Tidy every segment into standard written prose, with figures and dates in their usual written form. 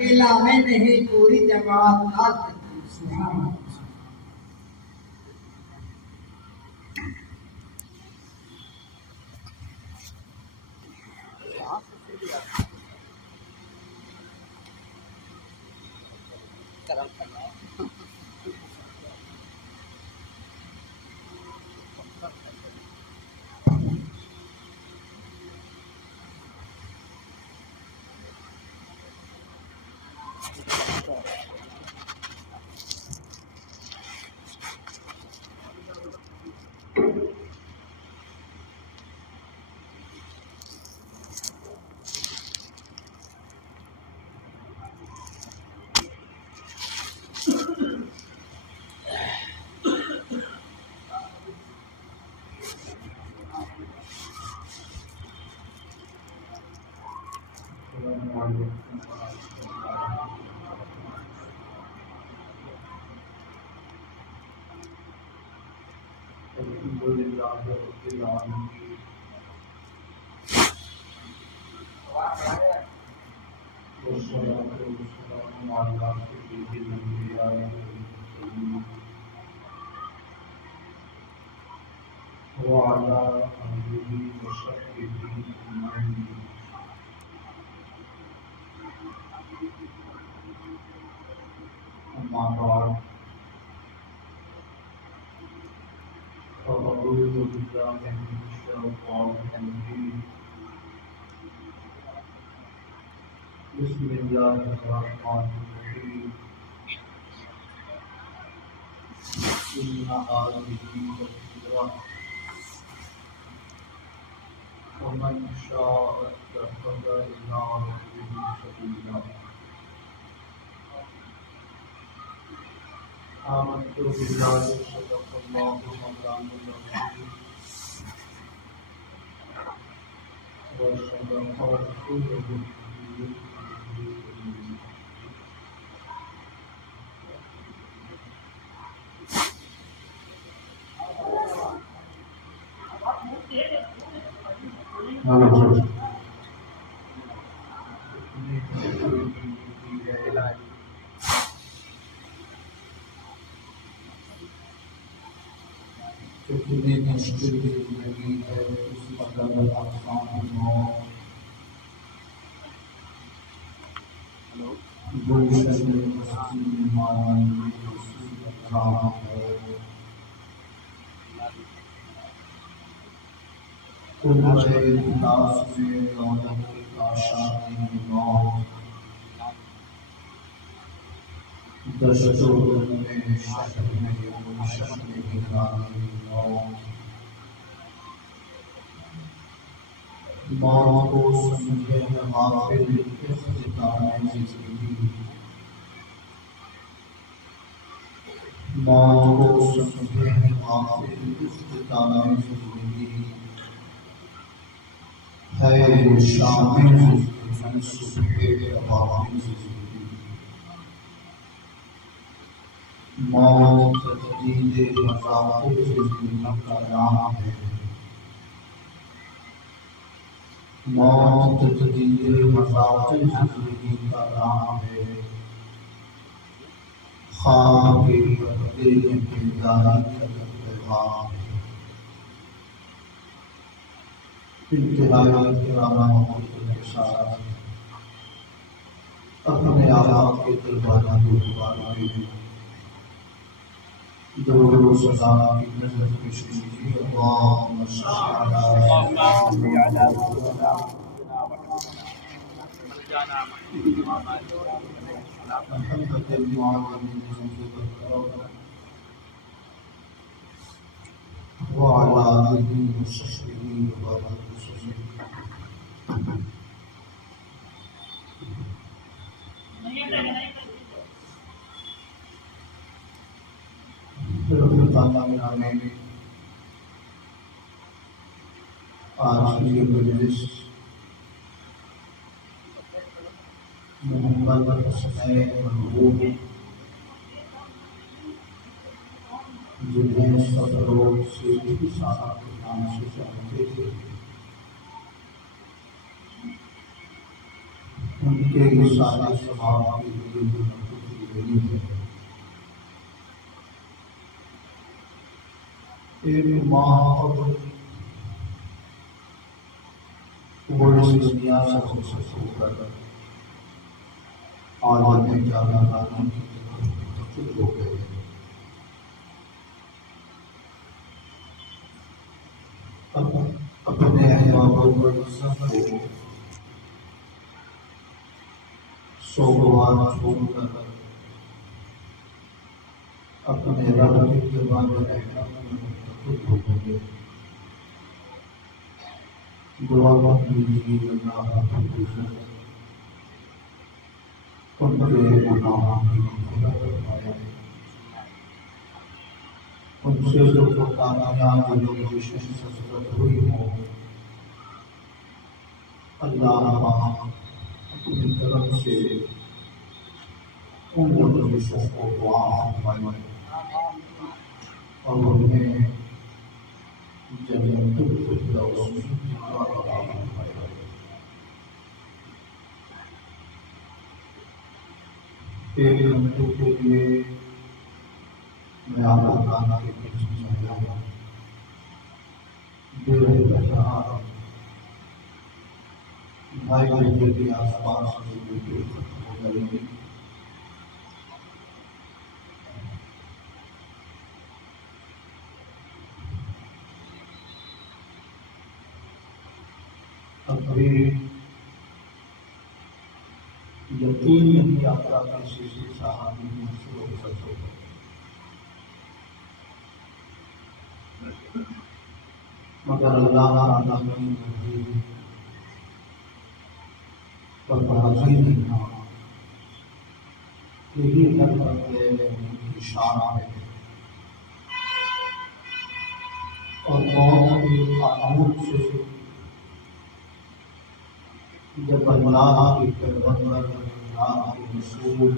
اکیلا میں نہیں پوری جماعت ناز کرتی ہے۔ سبحان اللہ۔ بسم اللہ الرحمن الرحیم ان هذه تذکرہ ومن شاء اتخذ إلى ربه سبیلا آمنت بالله صدق الله مولانا العظیم وصدق رسوله النبي کتنی مشکل زندگی ہے اس قدر آسان ہو گلشن مستی مانی اسی اکرام ہے قمر اخلاص میں دولت کا شادی نگاہ دشت و دل میں شہر میں گلشن میں نگرانی موت کو سمجھے ہے غافل اختتام زندگی موت کو سمجھے ہے غافل اختتام زندگی ہے وہ شامل من صبح عوامی زندگی موت تجدید مذاق زندگی کا نام ہے موت تجدید مذاق زندگی کا نام ہے خواب کے پردے میں بیداری کا پیغام ہے انتہائی کرامہ محبت کے ساتھ اپنے آقا کے دربار کو پکارتے ہیں درود و سلام کی نظر پیش کیجیے اللہم صل علی محمد وعلى آله وصحبه وبارك وسلم آج کی یہ مجلس محمد حسنین مرحوم جنہیں سب لوگ سیدھی صاحب کے نام سے جانتے تھے ان کے سارے سوال کے لیے میری ہے ایک ماں وہ اس دنیا سے ہو کر عالم جانا ہو گئے. اپنے احبابوں کو سوگوار چھوڑ کر اپنے رب کے بعد رہنا ہو گئے. دعا کیجیے اللہ ان کے گناہوں کی مغفرت فرمائے. ان سے جو کامیاب جو کوشش سفر ہوئی ہو اللہ اپنی طرف سے ان کوششوں کو معاف فرمائے اور انہیں جنت الفردوس میں جگہ عطا فرمائے. ایک گھنٹے کے لیے میں آپ کو گانا کے پیچھے چاہتا ہوں ڈھائی گھنٹے کے آس پاس ہو گئی. ابھی یقین نہیں آتا کہ کسی صحابی میں شروع ہو گئے. مگر اللہ تعالیٰ کی پر راضی نہیں تھا. یہی ہر بندے کی شان ہے اور موت کے قانون سے جب اللہ کے پیغمبر اللہ کے رسول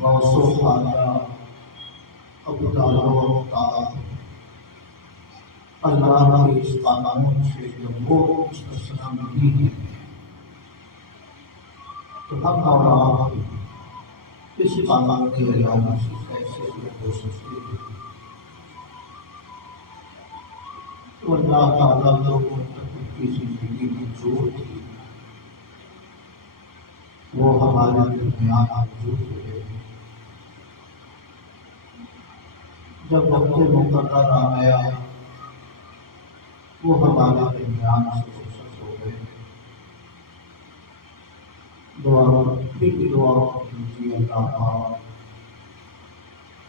غوث و خواجہ ابدال و افتاد اللہ کے اس قانون سے جب وہ مستثنی نہیں ہے تو ہم اور آپ اس قانون کے علاوہ سے کیسے ہو سکتے ہیں. تو اللہ تعالیٰ کو کی زندگی کی جو تھی وہ ہمارے درمیان موجود ہے. جب وقت مقرر آ گیا وہ ہمارے درمیان سے رخصت ہو گئے. دعا کیجیے اللہ پاک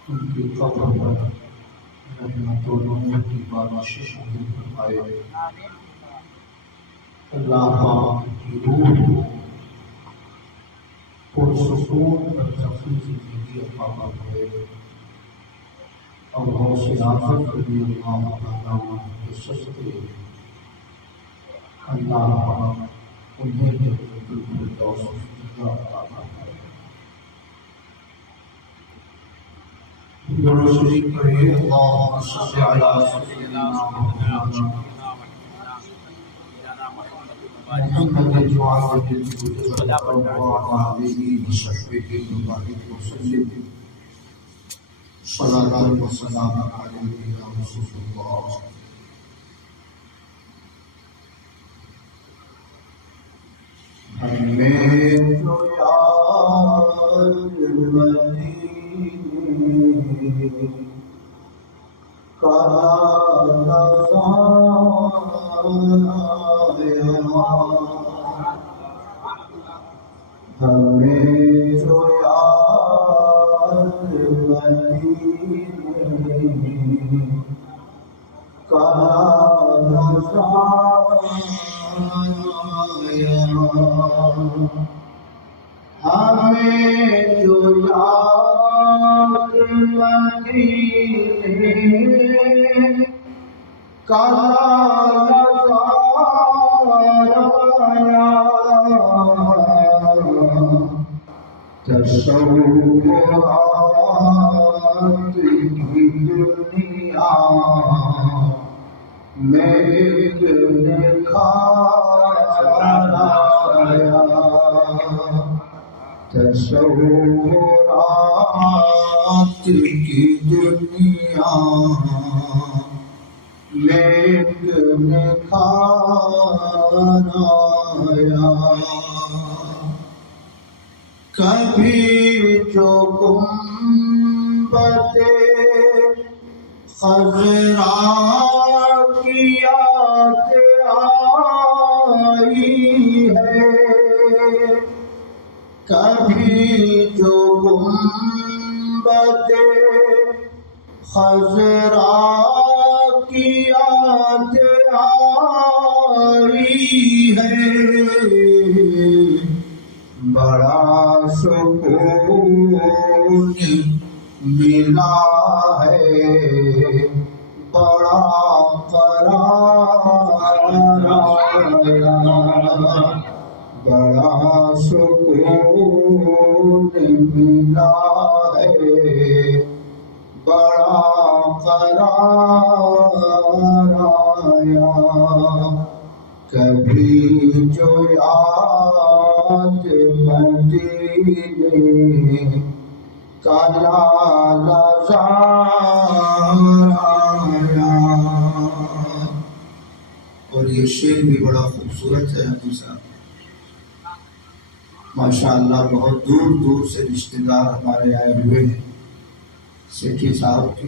ان کی قبر پر رحمت و نور کی بارش فرمائے. اللہ پاک کی روح کو پرسکون برزخی زندگی عطا فرمائے اور غوث اعظم رضی اللہ تعالیٰ عنہ کے صدقے اللہ پاک انہیں جنت الفردوس میں جگہ عطا فرمائے. درود شریف پڑھیے. اللہم صل علی سیدنا محمد محمد وعلى آله وصحبه وسلم صلاة وسلام عليك يا رسول الله. ہمیں جو یار مدینے کا ہمیں جو یار مدینے کا ہمیں جو یار مدینے کا تصورات کی دنیا میں ایک دیکھا تصورات کی دنیا لیک نکھار آیا کبھی جو گنبد خضرا کی یاد آئی ہے کبھی جو گنبد خضرا کی یاد آئی ہے بڑا سکون ملا ہے بڑا قرار آیا بڑا سکون ملا ہے بڑا قرار آیا کبھی جو یاد مدینے کا لالا زار آیا۔ اور یہ شعر بھی بڑا خوبصورت ہے حضور صاحب، ماشاءاللہ بہت دور دور سے رشتہ دار ہمارے آئے ہوئے ہیں سیٹھی صاحب کے۔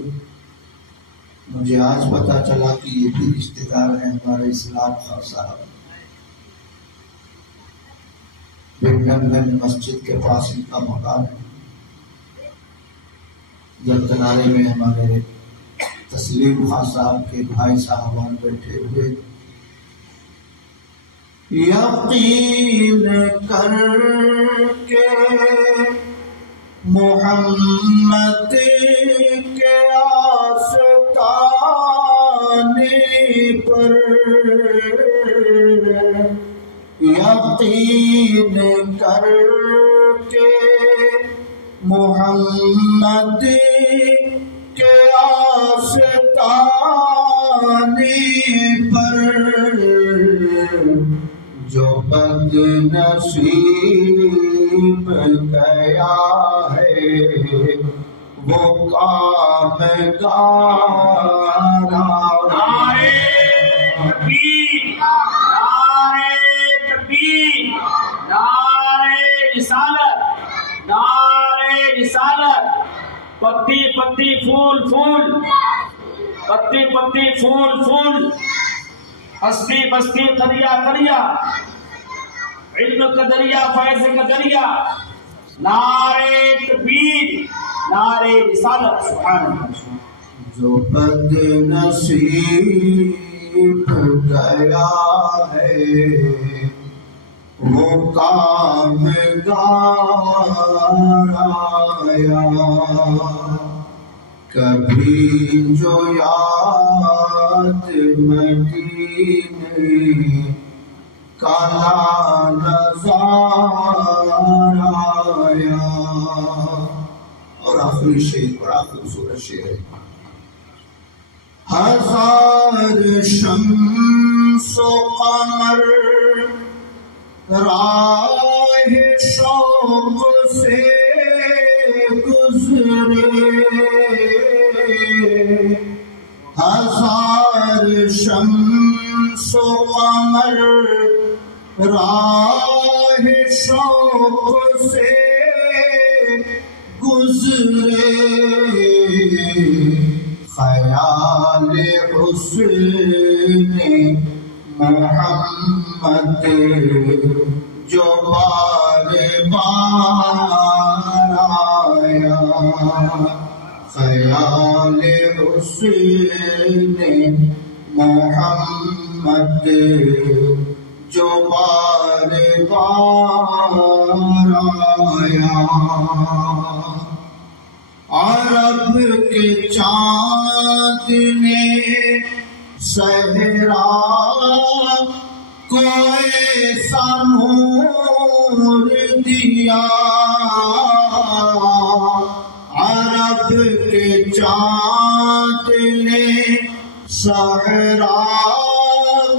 مجھے آج پتا چلا کہ یہ بھی رشتہ دار ہیں ہمارے اسلام خان صاحب، بنگم گنج مسجد کے پاس ان کا مکان ہے۔ جب کنارے میں ہمارے تسلیم خان صاحب کے بھائی صاحبان بیٹھے ہوئے، یقین کر کے محمد کے آستانے پر یقین کر کے محمد کے آستانے پر جو بد نصیب گیا ہے وہ کام گار نعرے تکبیر نعرے تکبیر نعرے رسالت نعرے رسالت پتی پتی پھول پھول پتی پتی پھول پھول ہستی بستی دریا دریا علم کا دریا فیض کا دریا نعرے تکبیر نعرے رسالت سبحان اللہ۔ جو بد نصیب گیا ہے وہ کام گار آیا کبھی جو یاد مدینے کا لالا زار آیا۔ اور آخری شعر بڑا خوبصورت شعر ہے۔ ہزار شمس و قمر راہ شوق سے گزرے ہزار شمس و قمر راہ شوق سے گزرے خیال حسن محمد جو بار بار آیا خیال حسن محمد جو بار بار آیا عرب کے چاند نے صحرا کو ایسا نور دیا عرب کے چاند نے صحرا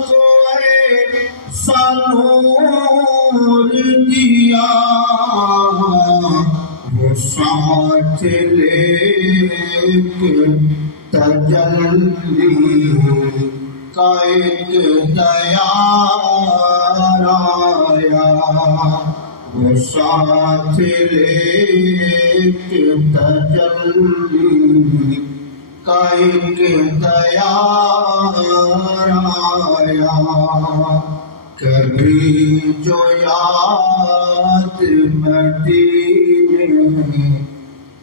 کو ایسا نور ساتھ لے کے تجلی کا ایک دیار آیا، وہ ساتھ لے کے تجلی کا ایک دیار آیا، کبھی جو یاد مدینے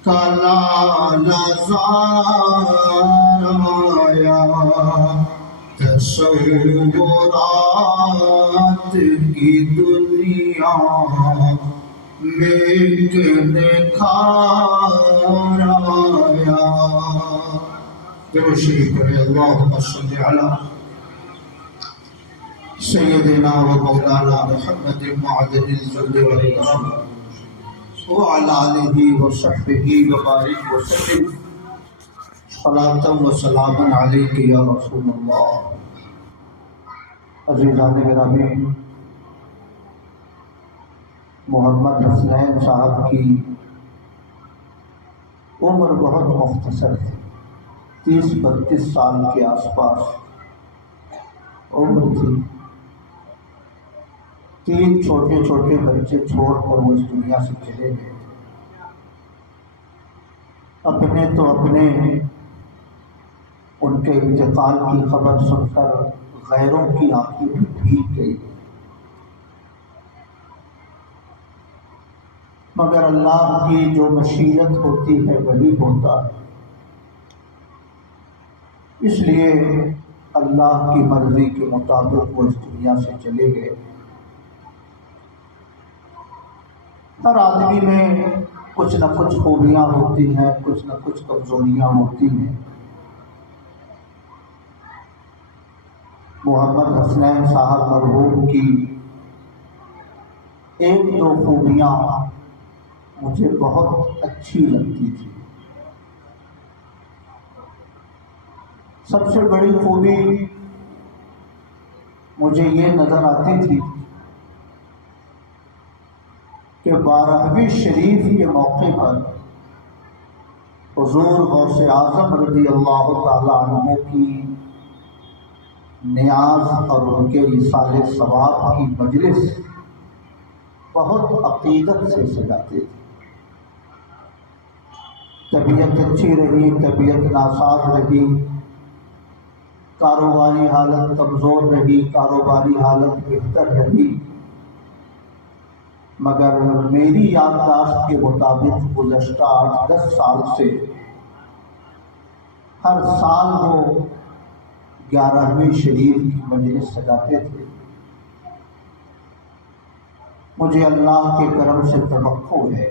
کا لالا زار آیا، تصورات کی دنیا میں ایک نکھار آیا۔ درود شریف پڑھیں، اللہم صلی علی سیدنا و مولانا محمد معدن الجود والاکرام وعلی آلہ وصحبہ وبارک وسلم، صلاۃ و سلام علیک یا رسول اللہ۔ عزیزان گرامی، محمد حسنین صاحب کی عمر بہت مختصر ہے، 30-32 سال کے آس پاس عمر تھی۔ 3 چھوٹے چھوٹے بچے چھوڑ کر وہ اس دنیا سے چلے گئے۔ اپنے ان کے انتقال کی خبر سن کر غیروں کی آنکھیں بھی بھیگ گئی، مگر اللہ کی جو مشیت ہوتی ہے وہی ہوتا ہے، اس لیے اللہ کی مرضی کے مطابق وہ اس دنیا سے چلے گئے۔ ہر آدمی میں کچھ نہ کچھ خوبیاں ہوتی ہیں، کچھ نہ کچھ کمزوریاں ہوتی ہیں۔ محمد حسنین صاحب مرحوم کی 1-2 خوبیاں مجھے بہت اچھی لگتی تھی۔ سب سے بڑی خوبی مجھے یہ نظر آتی تھی کہ 12ویں شریف کے موقع پر حضور غوث اعظم رضی اللہ تعالی عنہ کی نیاز اور ان کے ایصال ثواب کی مجلس بہت عقیدت سے سجاتے تھے۔ طبیعت اچھی رہی، طبیعت ناساز رہی، کاروباری حالت کمزور رہی، کاروباری حالت بہتر رہی، مگر میری یادداشت کے مطابق گزشتہ 8-10 سال سے ہر سال وہ 11ویں شریف کی مجلس سجاتے تھے۔ مجھے اللہ کے کرم سے توقع ہے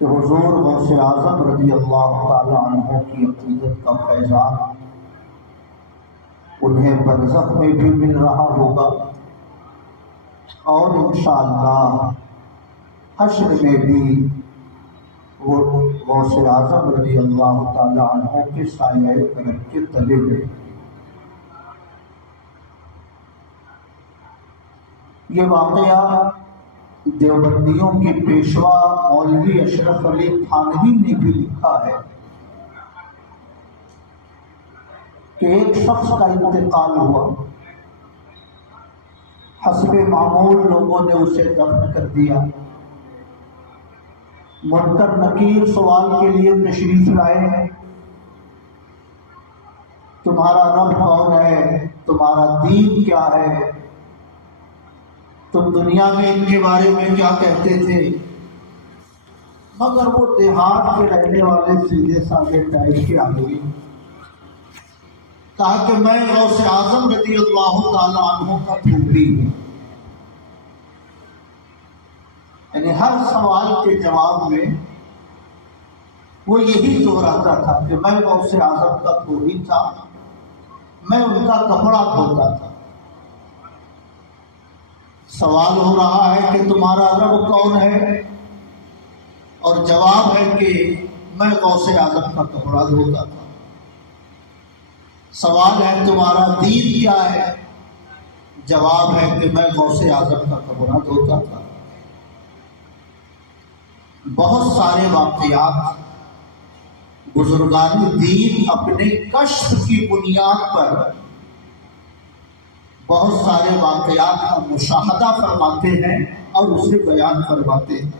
کہ حضور غوث اعظم رضی اللہ تعالی عنہ کی عقیدت کا فیضان انہیں برزخ میں بھی مل رہا ہوگا، اور انشاءاللہ حشر میں بھی وہ غوث اعظم رضی اللہ تعالی عنہ کے سایہ کرم کے تلے میں۔ یہ واقعہ دیوبندیوں کے پیشوا مولوی اشرف علی تھانوی نے بھی لکھا ہے کہ ایک شخص کا انتقال ہوا، حسب معمول لوگوں نے اسے دفن کر دیا۔ منکر نکیر سوال کے لیے تشریف لائے ہیں، تمہارا رب کون ہے، تمہارا دین کیا ہے، تم دنیا میں ان کے بارے میں کیا کہتے تھے؟ مگر وہ دیہات کے رہنے والے سیدھے سادے ٹائپ کے آدمی، کہا کہ میں غوث اعظم رضی اللہ تعالی عنہ کا پھوپھی ہوں۔ یعنی ہر سوال کے جواب میں وہ یہی دہراتا تھا کہ میں غوث اعظم کا پھوپھی تھا، میں ان کا کپڑا دھوتا تھا۔ سوال ہو رہا ہے کہ تمہارا رب کون ہے، اور جواب ہے کہ میں غوث اعظم کا کپڑا دھوتا تھا۔ سوال ہے تمہارا دین کیا ہے، جواب ہے کہ میں غوث اعظم کا کپڑا دھوتا تھا۔ بہت سارے واقعات بزرگان دین اپنے کشف کی بنیاد پر بہت سارے واقعات کا مشاہدہ فرماتے ہیں اور اسے بیان فرماتے ہیں۔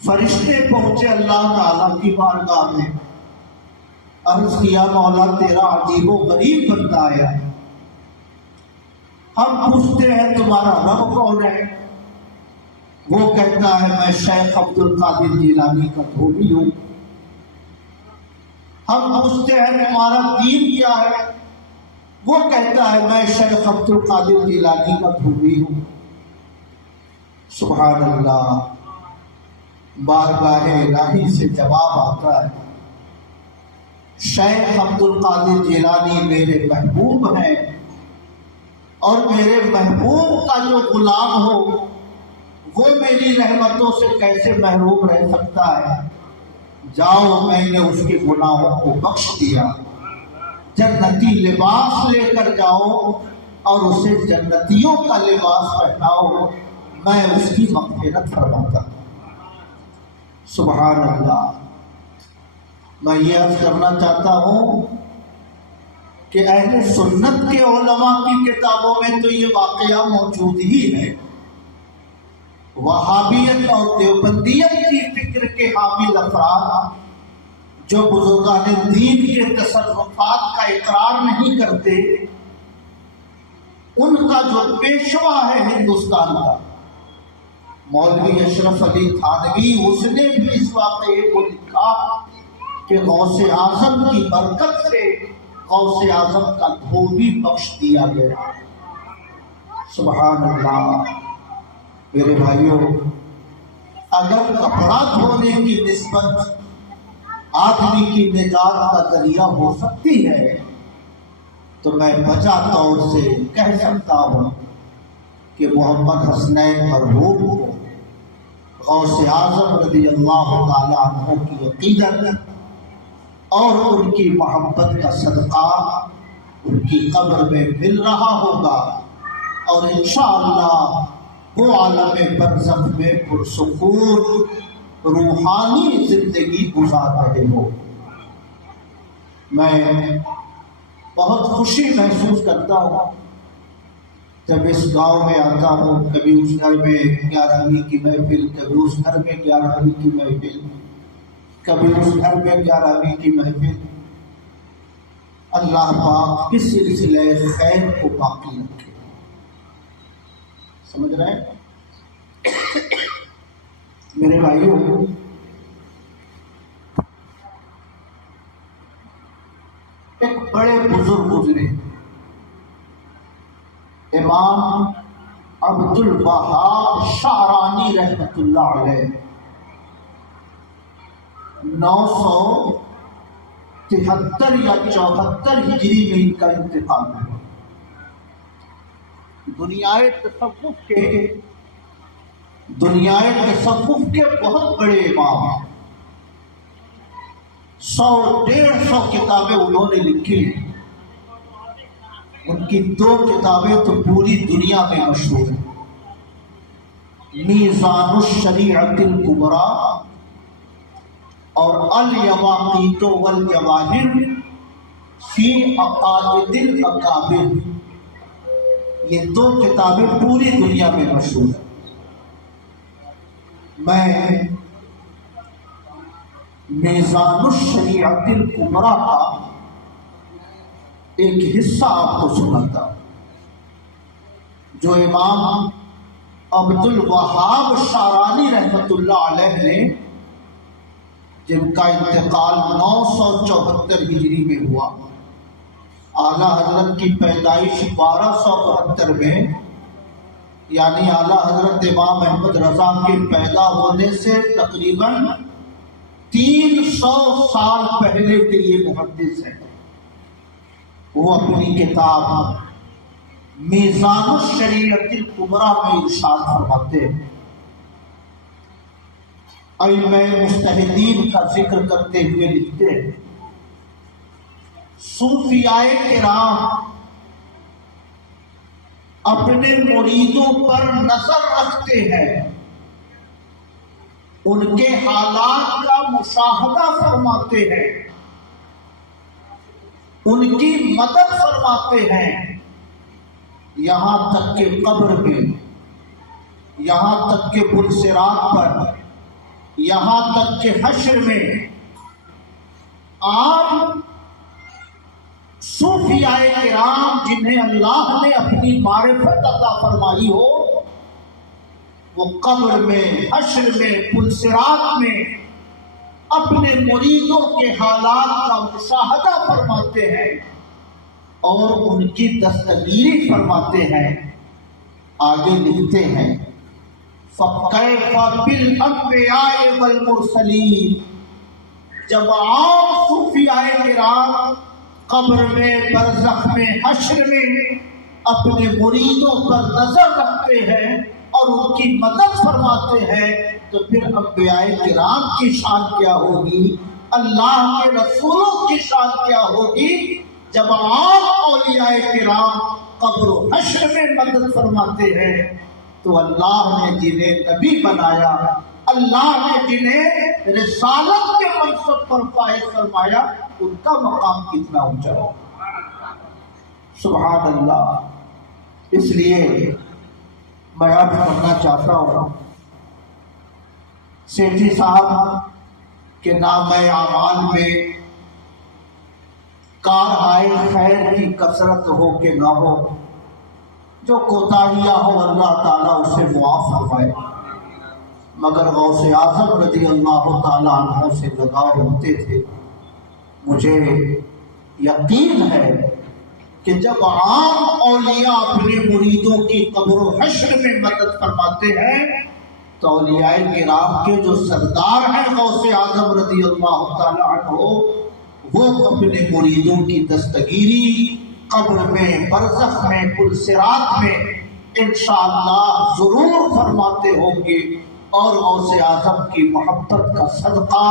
فرشتے پہنچے اللہ تعالیٰ کی بارگاہ میں، عرض کیا مولا تیرا عجیب و غریب بندہ آیا ہے، ہم پوچھتے ہیں تمہارا رب کون ہے؟ وہ کہتا ہے میں شیخ عبد القادر جیلانی کا دھوبی ہوں۔ ہم پوچھتے ہیں تمہارا دین کیا ہے؟ وہ کہتا ہے میں شیخ عبد القادر جیلانی کا دھوبی ہوں۔ سبحان اللہ، بارگاہ الہی سے جواب آتا ہے، شیخ عبد القادر جیلانی میرے محبوب ہیں، اور میرے محبوب کا جو غلام ہو وہ میری رحمتوں سے کیسے محروم رہ سکتا ہے؟ جاؤ، میں نے اس کے گناہوں کو بخش دیا، جنتی لباس لے کر جاؤ اور اسے جنتیوں کا لباس پہناؤ، میں اس کی مغفرت فرماتا۔ سبحان اللہ۔ میں یہ عرض کرنا چاہتا ہوں کہ اہل سنت کے علماء کی کتابوں میں تو یہ واقعہ موجود ہی ہے۔ وہابیت اور دیوبندیت کی فکر کے حامل افراد جو بزرگان دین کے تصرفات کا اقرار نہیں کرتے، ان کا جو پیشوا ہے ہندوستان کا مولوی اشرف علی تھانوی، اس نے بھی اس واقعے کو لکھا کہ غوث اعظم کی برکت سے غوث اعظم کا دھوبی بخش دیا گیا۔ سبحان اللہ۔ میرے بھائیوں، اگر کپڑا دھونے کی نسبت آدمی کی نجات کا ذریعہ ہو سکتی ہے تو میں بجا طور سے کہہ سکتا ہوں کہ محمد حسنین مرحوم کو غوث اعظم رضی اللہ تعالی عنہ کی عقیدت اور ان کی محبت کا صدقہ ان کی قبر میں مل رہا ہوگا، اور انشاءاللہ وہ عالم برزخ میں پرسکون روحانی زندگی گزار رہے ہو۔ میں بہت خوشی محسوس کرتا ہوں جب اس گاؤں میں آتا ہوں، کبھی اس گھر میں 11ویں کی محفل، کبھی اس گھر میں 11ویں کی محفل، کبھی اس گھر میں 11ویں کی محفل۔ اللہ پاک اس سلسلے خیر کو باقی رکھے۔ سمجھ رہے ہیں میرے بھائیوں؟ ایک بڑے بزرگ گزرے، امام عبد الوہاب شعرانی رحمۃ اللہ علیہ، 973 یا 74 ہجری میں ان کا انتقال ہوا۔ دنیائے تصوف کے بہت بڑے امام ہیں، 100-150 کتابیں انہوں نے لکھی ہیں۔ ان کی 2 کتابیں تو پوری دنیا میں مشہور ہیں، میزان الشریعۃ الکبریٰ اور الیواقیت والجواہر فی عقائد الاکابر۔ یہ 2 کتابیں پوری دنیا میں مشہور ہیں۔ میں میزان الشریعۃ الکبریٰ کا ایک حصہ آپ کو سناتا ہوں، جو امام عبد الوہاب شعرانی رحمۃ اللہ علیہ نے، جن کا انتقال 974 ہجری میں ہوا، اعلیٰ حضرت کی پیدائش 1272 میں، یعنی اعلیٰ حضرت امام احمد رضا کے پیدا ہونے سے تقریباً 300 سال پہلے کے یہ محدث ہیں۔ وہ اپنی کتاب میزان الشریعۃ الکبریٰ میں ارشاد فرماتے ہیں، ائمہ مجتہدین کا ذکر کرتے ہوئے لکھتے ہیں، صوفیاء کرام اپنے مریدوں پر نظر رکھتے ہیں ان کے حالات کا مشاہدہ فرماتے ہیں، ان کی مدد فرماتے ہیں، یہاں تک کہ قبر میں، یہاں تک کہ پل صراط پر، یہاں تک کہ حشر میں آپ صوفیاء کرام جنہیں اللہ نے اپنی معرفت عطا فرمائی ہو، وہ قبر میں، حشر میں، پل صراط میں اپنے مریدوں کے حالات کا مشاہدہ فرماتے ہیں اور ان کی دستگیری فرماتے ہیں۔ آگے لکھتے ہیں فَكَيْفَ بِالْأَنْبِيَاءِ وَالْمُرْسَلِينَ، جب عام صوفیاء کرام قبر میں، برزخ میں، حشر میں اپنے مریدوں پر نظر رکھتے ہیں اور ان کی مدد فرماتے ہیں، تو پھر انبیاء کرام کی شان کیا ہوگی، اللہ کے رسولوں کی شان کیا ہوگی جب عام اولیاء کرام قبر و حشر میں مدد فرماتے ہیں۔ تو اللہ نے جنہیں نبی بنایا، اللہ نے جنہیں رسالت کے منصب پر فائز فرمایا، ان کا مقام کتنا اونچا ہو، سبحان اللہ۔ اس لیے میں اب کرنا چاہتا ہوں، سیٹھی صاحب کے نام اعمال میں کارہائے خیر کی کثرت ہو کہ نہ ہو، جو کوتاہیاں ہو اللہ تعالیٰ اسے معاف فرمائے، مگر غوث اعظم رضی اللہ تعالیٰ عنہ سے لگاؤ رکھتے تھے۔ مجھے یقین ہے کہ جب عام اولیاء اپنے مریدوں کی قبر و حشر میں مدد فرماتے ہیں تو اولیاء کرام کے جو سردار ہیں غوث اعظم رضی اللہ تعالیٰ عنہ، وہ اپنے مریدوں کی دستگیری قبر میں، برزخ میں، پل صراط میں انشاءاللہ ضرور فرماتے ہوں گے، اور غوث اعظم کی محبت کا صدقہ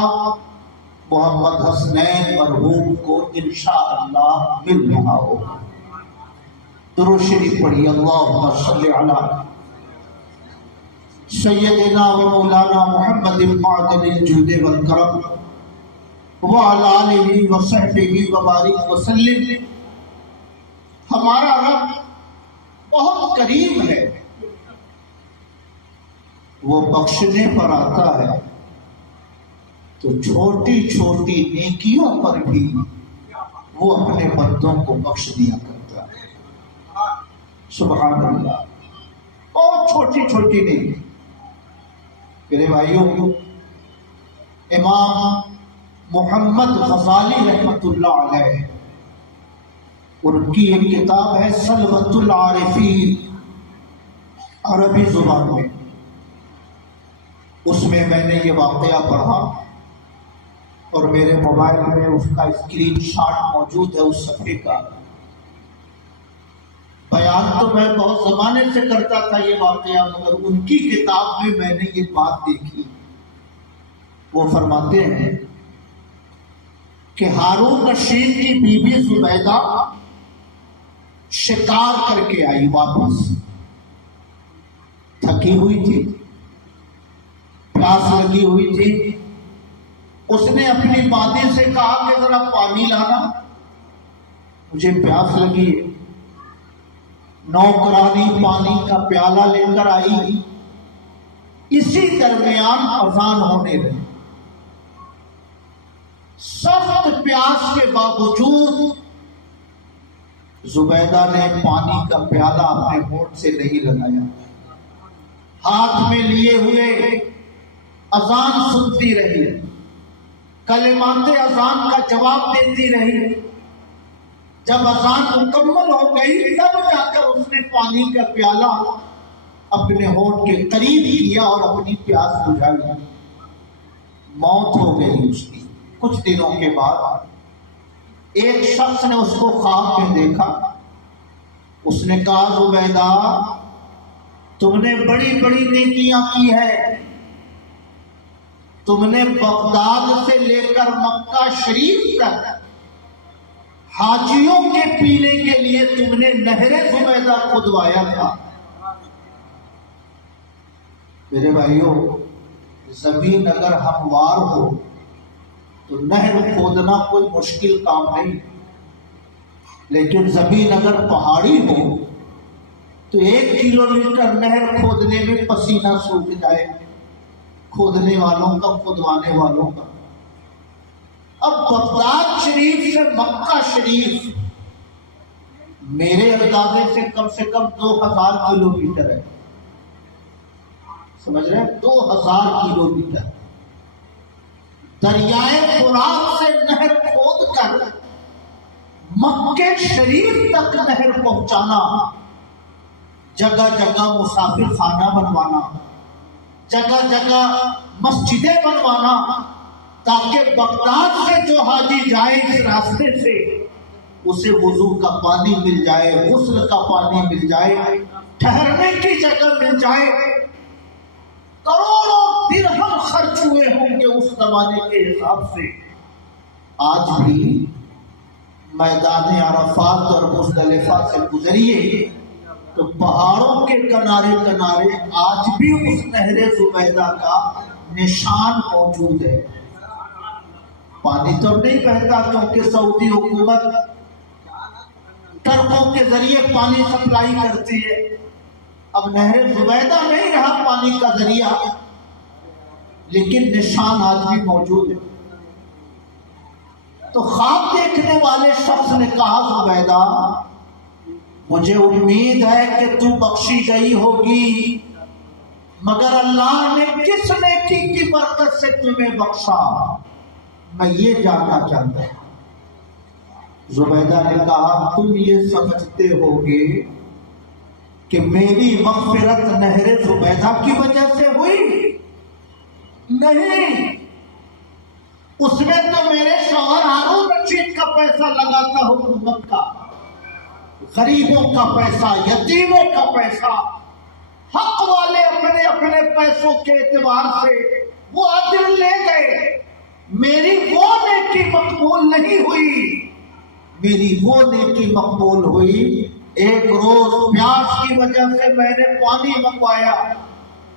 محمد حسنین مرحوم کو انشاءاللہ مل رہا ہوگا۔ درود شریف پڑھی، اللہم صلی علی سیدنا و مولانا محمد معدن الجود والکرم وعلی آلہ وصحبہ وبارک وسلم۔ ہمارا رب بہت کریم ہے، وہ بخشنے پر آتا ہے تو چھوٹی چھوٹی نیکیوں پر بھی وہ اپنے بندوں کو بخش دیا کرتا ہے، سبحان اللہ۔ بہت چھوٹی چھوٹی نیکی۔ میرے بھائیوں، امام محمد غزالی رحمت اللہ علیہ، ان کی ایک کتاب ہے سلوۃ العارفین، عربی زبان میں، اس میں میں نے یہ واقعہ پڑھا اور میرے موبائل میں اس کا اسکرین شاٹ موجود ہے اس صفحے کا۔ بیان تو میں بہت زمانے سے کرتا تھا یہ واقعہ، مگر ان کی کتاب میں نے یہ بات دیکھی۔ وہ فرماتے ہیں کہ ہارون رشید کی بیوی زبیدہ شکار کر کے آئی واپس، تھکی ہوئی تھی، پیاس لگی ہوئی تھی۔ اس نے اپنی بادی سے کہا کہ ذرا پانی لانا، مجھے پیاس لگی ہے۔ نوکرانی پانی کا پیالہ لے کر آئی۔ اسی درمیان اذان ہونے لگی۔ سخت پیاس کے باوجود زبیدہ نے پانی کا پیالہ اپنے ہونٹ سے نہیں لگایا، ہاتھ میں لیے ہوئے اذان سنتی رہی، کلمات اذان کا جواب دیتی رہی۔ جب اذان مکمل ہو گئی تب جا کر اس نے پانی کا پیالہ اپنے ہونٹ کے قریب کیا اور اپنی پیاس بجھائی۔ موت ہو گئی اس کی۔ کچھ دنوں کے بعد ایک شخص نے اس کو خواب میں دیکھا۔ اس نے کہا زبیدہ تم نے بڑی بڑی نیکیاں کی ہے، تم نے بغداد سے لے کر مکہ شریف تک حاجیوں کے پینے کے لیے تم نے نہر زبیدہ کھدوایا تھا۔ میرے بھائیوں، زمین اگر ہموار ہو تو نہر کھودنا کوئی مشکل کام نہیں، لیکن زمین اگر پہاڑی ہو تو 1 کلومیٹر نہر کھودنے میں پسینہ سوکھ جائے، کھودنے والوں کا، کھودوانے والوں کا۔ اب بغداد شریف سے مکہ شریف میرے اندازے سے کم 2000 کلومیٹر ہے، سمجھ رہے ہیں؟ 2000 کلومیٹر دریائے فرات سے نہر کھود کر مکہ شریف تک نہر پہنچانا، جگہ جگہ مسافر خانہ بنوانا، جگہ جگہ مسجدیں بنوانا، تاکہ بغداد سے جو حاجی جائے اس راستے سے اسے وضو کا پانی مل جائے، غسل کا پانی مل جائے، ٹھہرنے کی جگہ مل جائے۔ کروڑوں درہم خرچ ہوئے ہوں گے اس زمانے کے حساب سے۔ آج بھی میدان عرفات اور مزدلفہ سے گزریے تو پہاڑوں کے کنارے کنارے آج بھی اس نہر زبیدہ کا نشان موجود ہے۔ پانی تو نہیں بہتا کیونکہ سعودی حکومت ٹرکوں کے ذریعے پانی سپلائی کرتی ہے، اب نہر زبیدہ نہیں رہا پانی کا ذریعہ، لیکن نشان آج بھی موجود ہے۔ تو خواب دیکھنے والے شخص نے کہا زبیدہ مجھے امید ہے کہ تو بخشی گئی ہوگی، مگر اللہ نے کس نیکی کی برکت سے تمہیں بخشا، میں یہ جاننا چاہتا ہوں۔ زبیدہ نے کہا تم یہ سمجھتے ہوگے کہ میری مغفرت نہر زبیدہ کی وجہ سے ہوئی؟ نہیں، اس میں تو میرے شوہر ہارون رشید کا پیسہ لگا تھا، حکومت کا، غریبوں کا پیسہ، یتیموں کا پیسہ، حق والے اپنے اپنے پیسوں کے اعتبار سے وہ عدل لے گئے۔ میری وہ نیکی مقبول نہیں ہوئی، میری وہ نیکی مقبول ہوئی ایک روز پیاس کی وجہ سے میں نے پانی منگوایا،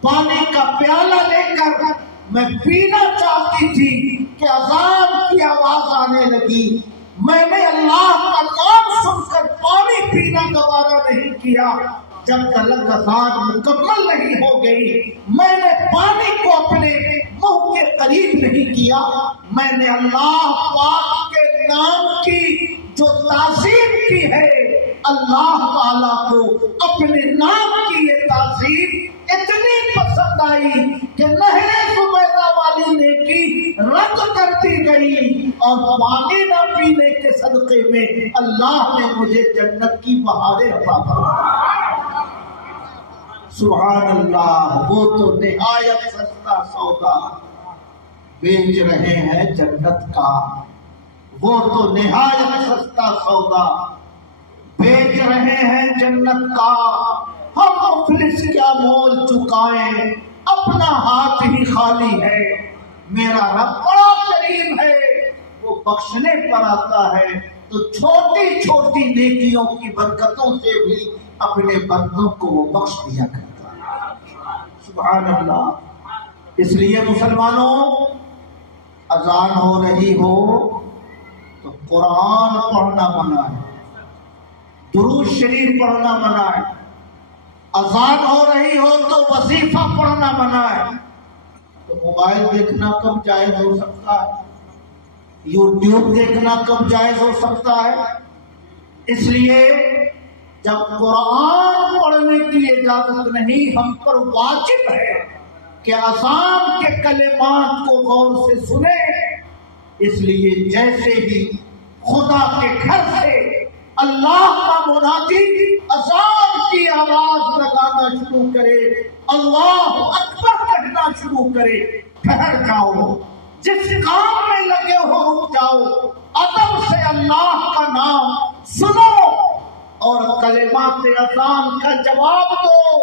پانی کا پیالہ لے کر میں پینا چاہتی تھی کہ اذان کی آواز آنے لگی، میں نے اللہ کا نام سن کر پانی پینا گوارا نہیں کیا، جب تلک اذان مکمل نہیں ہو گئی میں نے پانی کو اپنے منہ کے قریب نہیں کیا، میں نے اللہ پاک کے نام کی جو تعظیم کی ہے، اللہ تعالیٰ کو اپنے نام کی یہ تعظیم اتنی پسند آئی کہ نہر زبیدہ والی نیکی رد کرتی گئی، اور پانی نہ پینے کے صدقے میں اللہ نے مجھے جنت کی بہاریں عطا فرمائیں۔ سبحان اللہ، وہ تو نہایت سستا سودا بیچ رہے ہیں جنت کا، وہ تو نہایت سستا سودا بیچ رہے ہیں جنت کا۔ ہم مفلس کیا مول چکائیں، اپنا ہاتھ ہی خالی ہے، میرا رب بڑا کریم ہے، وہ بخشنے پر آتا ہے، تو چھوٹی چھوٹی نیکیوں کی برکتوں سے بھی اپنے بندوں کو وہ بخش دیا کرتا ہے۔ سبحان اللہ۔ اس لیے مسلمانوں، اذان ہو رہی ہو تو قرآن پڑھنا منع ہے، درود شریف پڑھنا منع ہے، اذان ہو رہی ہو تو وظیفہ پڑھنا منع ہے۔ تو موبائل دیکھنا کب جائز ہو سکتا ہے؟ یوٹیوب دیکھنا کب جائز ہو سکتا ہے؟ اس لیے جب قرآن پڑھنے کی اجازت نہیں، ہم پر واجب ہے کہ اذان کے کلمات کو غور سے سنیں۔ اس لیے جیسے ہی خدا کے گھر سے اللہ کا منادی اذان کی آواز لگانا شروع کرے، اللہ اکبر کہنا شروع کرے، ٹھہر جاؤ، جس کام میں لگے ہو رک جاؤ، ادب سے اللہ کا نام سنو اور کلمات اذان کا جواب دو۔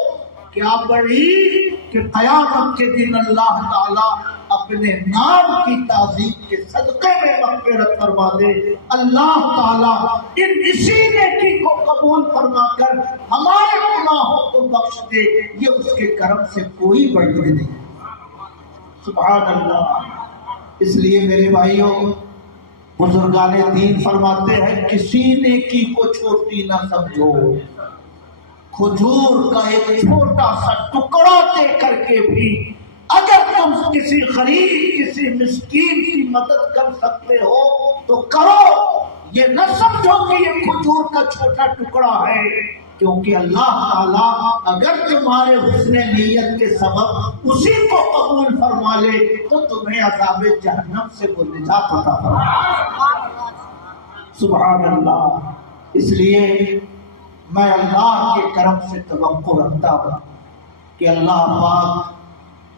کیا بڑی کہ قیامت کے دن اللہ تعالیٰ اپنے نام کی تعظیم کے صدقے میں مغفرت فرما دے۔ اللہ تعالیٰ اسی نیکی کو قبول فرما کر ہمارے گناہوں کو بخش دے، یہ اس کے کرم سے کوئی بڑی نہیں۔ سبحان اللہ. اس لیے میرے بھائیوں، بزرگان دین فرماتے ہیں کسی نیکی کو چھوٹی نہ سمجھو. کھجور کا ایک چھوٹا سا ٹکڑا دے کر کے بھی اگر تم کسی غریب کسی مسکین کی مدد کر سکتے ہو تو کرو. یہ نہ سمجھو کہ یہ کھجور کا چھوٹا ٹکڑا ہے، کیونکہ اللہ تعالیٰ اگر تمہارے حسن نیت کے سبب اسی کو قبول فرما لے تو تمہیں عذاب جہنم سے وہ نجات عطا فرمائے. سبحان اللہ. اس لیے میں اللہ کے کرم سے توقع رکھتا ہوں کہ اللہ پاک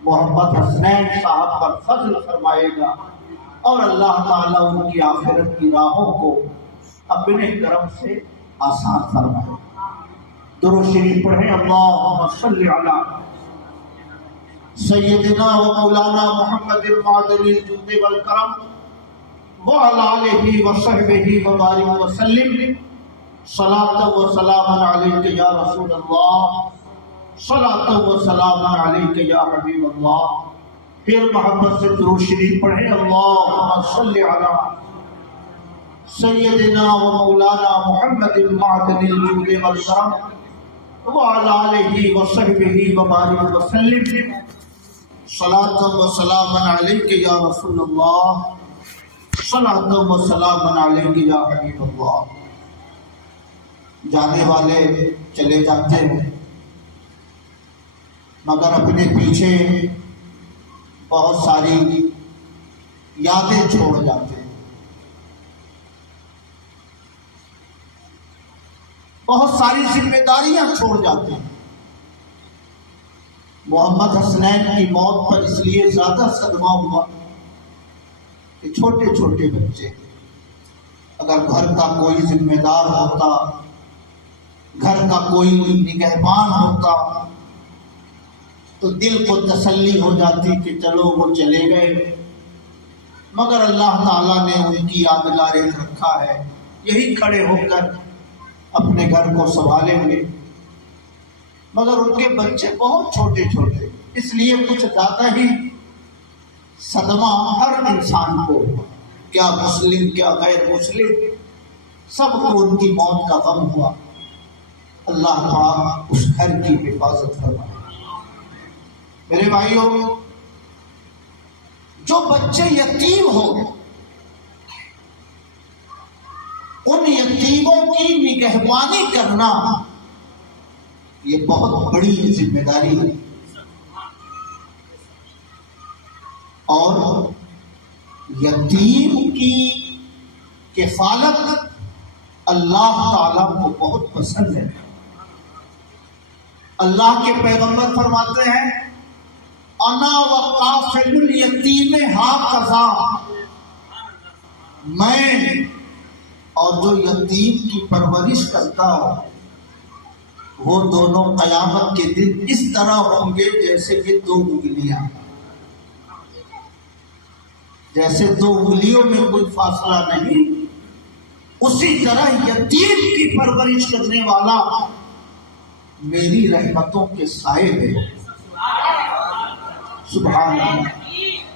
محمد حسنین صاحب پر فضل فرمائے گا اور اللہ تعالیٰ ان کی آخرت کی راہوں کو اپنے کرم سے آسان فرمائے گا. درود شریف پڑھیں. اللہم صلی علی سیدنا و مولانا محمد المعدن الجود والکرم وعلی آلہ وصحبہ وبارک وسلم. صلاۃ و سلام علیک یا رسول اللہ، صلاۃ و سلام علیک یا حبیب اللہ. پھر محبت سے درود شریف پڑھیں. اللہم صلی علی سیدنا و مولانا محمد المعدن الجود والکرم وعلی آلہ وصحبہ وبارک وسلم. صلاۃ و سلام علیک یا رسول اللہ، صلاۃ و سلام علیک یا حبیب اللہ. جانے والے چلے جاتے ہیں مگر اپنے پیچھے بہت ساری یادیں چھوڑ جاتے ہیں، بہت ساری ذمہ داریاں چھوڑ جاتے ہیں. محمد حسنین کی موت پر اس لیے زیادہ صدمہ ہوا کہ چھوٹے چھوٹے بچے، اگر گھر کا کوئی ذمہ دار ہوتا، گھر کا کوئی نگہبان ہوتا تو دل کو تسلی ہو جاتی کہ چلو وہ چلے گئے، مگر اللہ تعالیٰ نے ان کی یادگاریں رکھا ہے، یہی کھڑے ہو کر اپنے گھر کو سنبھالیں گے. مگر ان کے بچے بہت چھوٹے چھوٹے، اس لیے کچھ زیادہ ہی صدمہ ہر انسان کو، کیا مسلم کیا غیر مسلم، سب کو ان کی موت کا غم ہوا. اللہ پاک اس گھر کی حفاظت فرمائے. میرے بھائیوں، جو بچے یتیم ہو ان یتیموں کی نگہبانی کرنا یہ بہت بڑی ذمہ داری ہے، اور یتیم کی کفالت اللہ تعالیٰ کو بہت پسند ہے. اللہ کے پیغمبر فرماتے ہیں انا وقافل الیتیم ہاکذا، میں اور جو یتیم کی پرورش کرتا ہوں وہ دونوں قیامت کے دن اس طرح ہوں گے جیسے کہ دو انگلیاں، جیسے دو انگلیوں میں کوئی فاصلہ نہیں، اسی طرح یتیم کی پرورش کرنے والا میری رحمتوں کے سائے ہے. سبحان اللہ.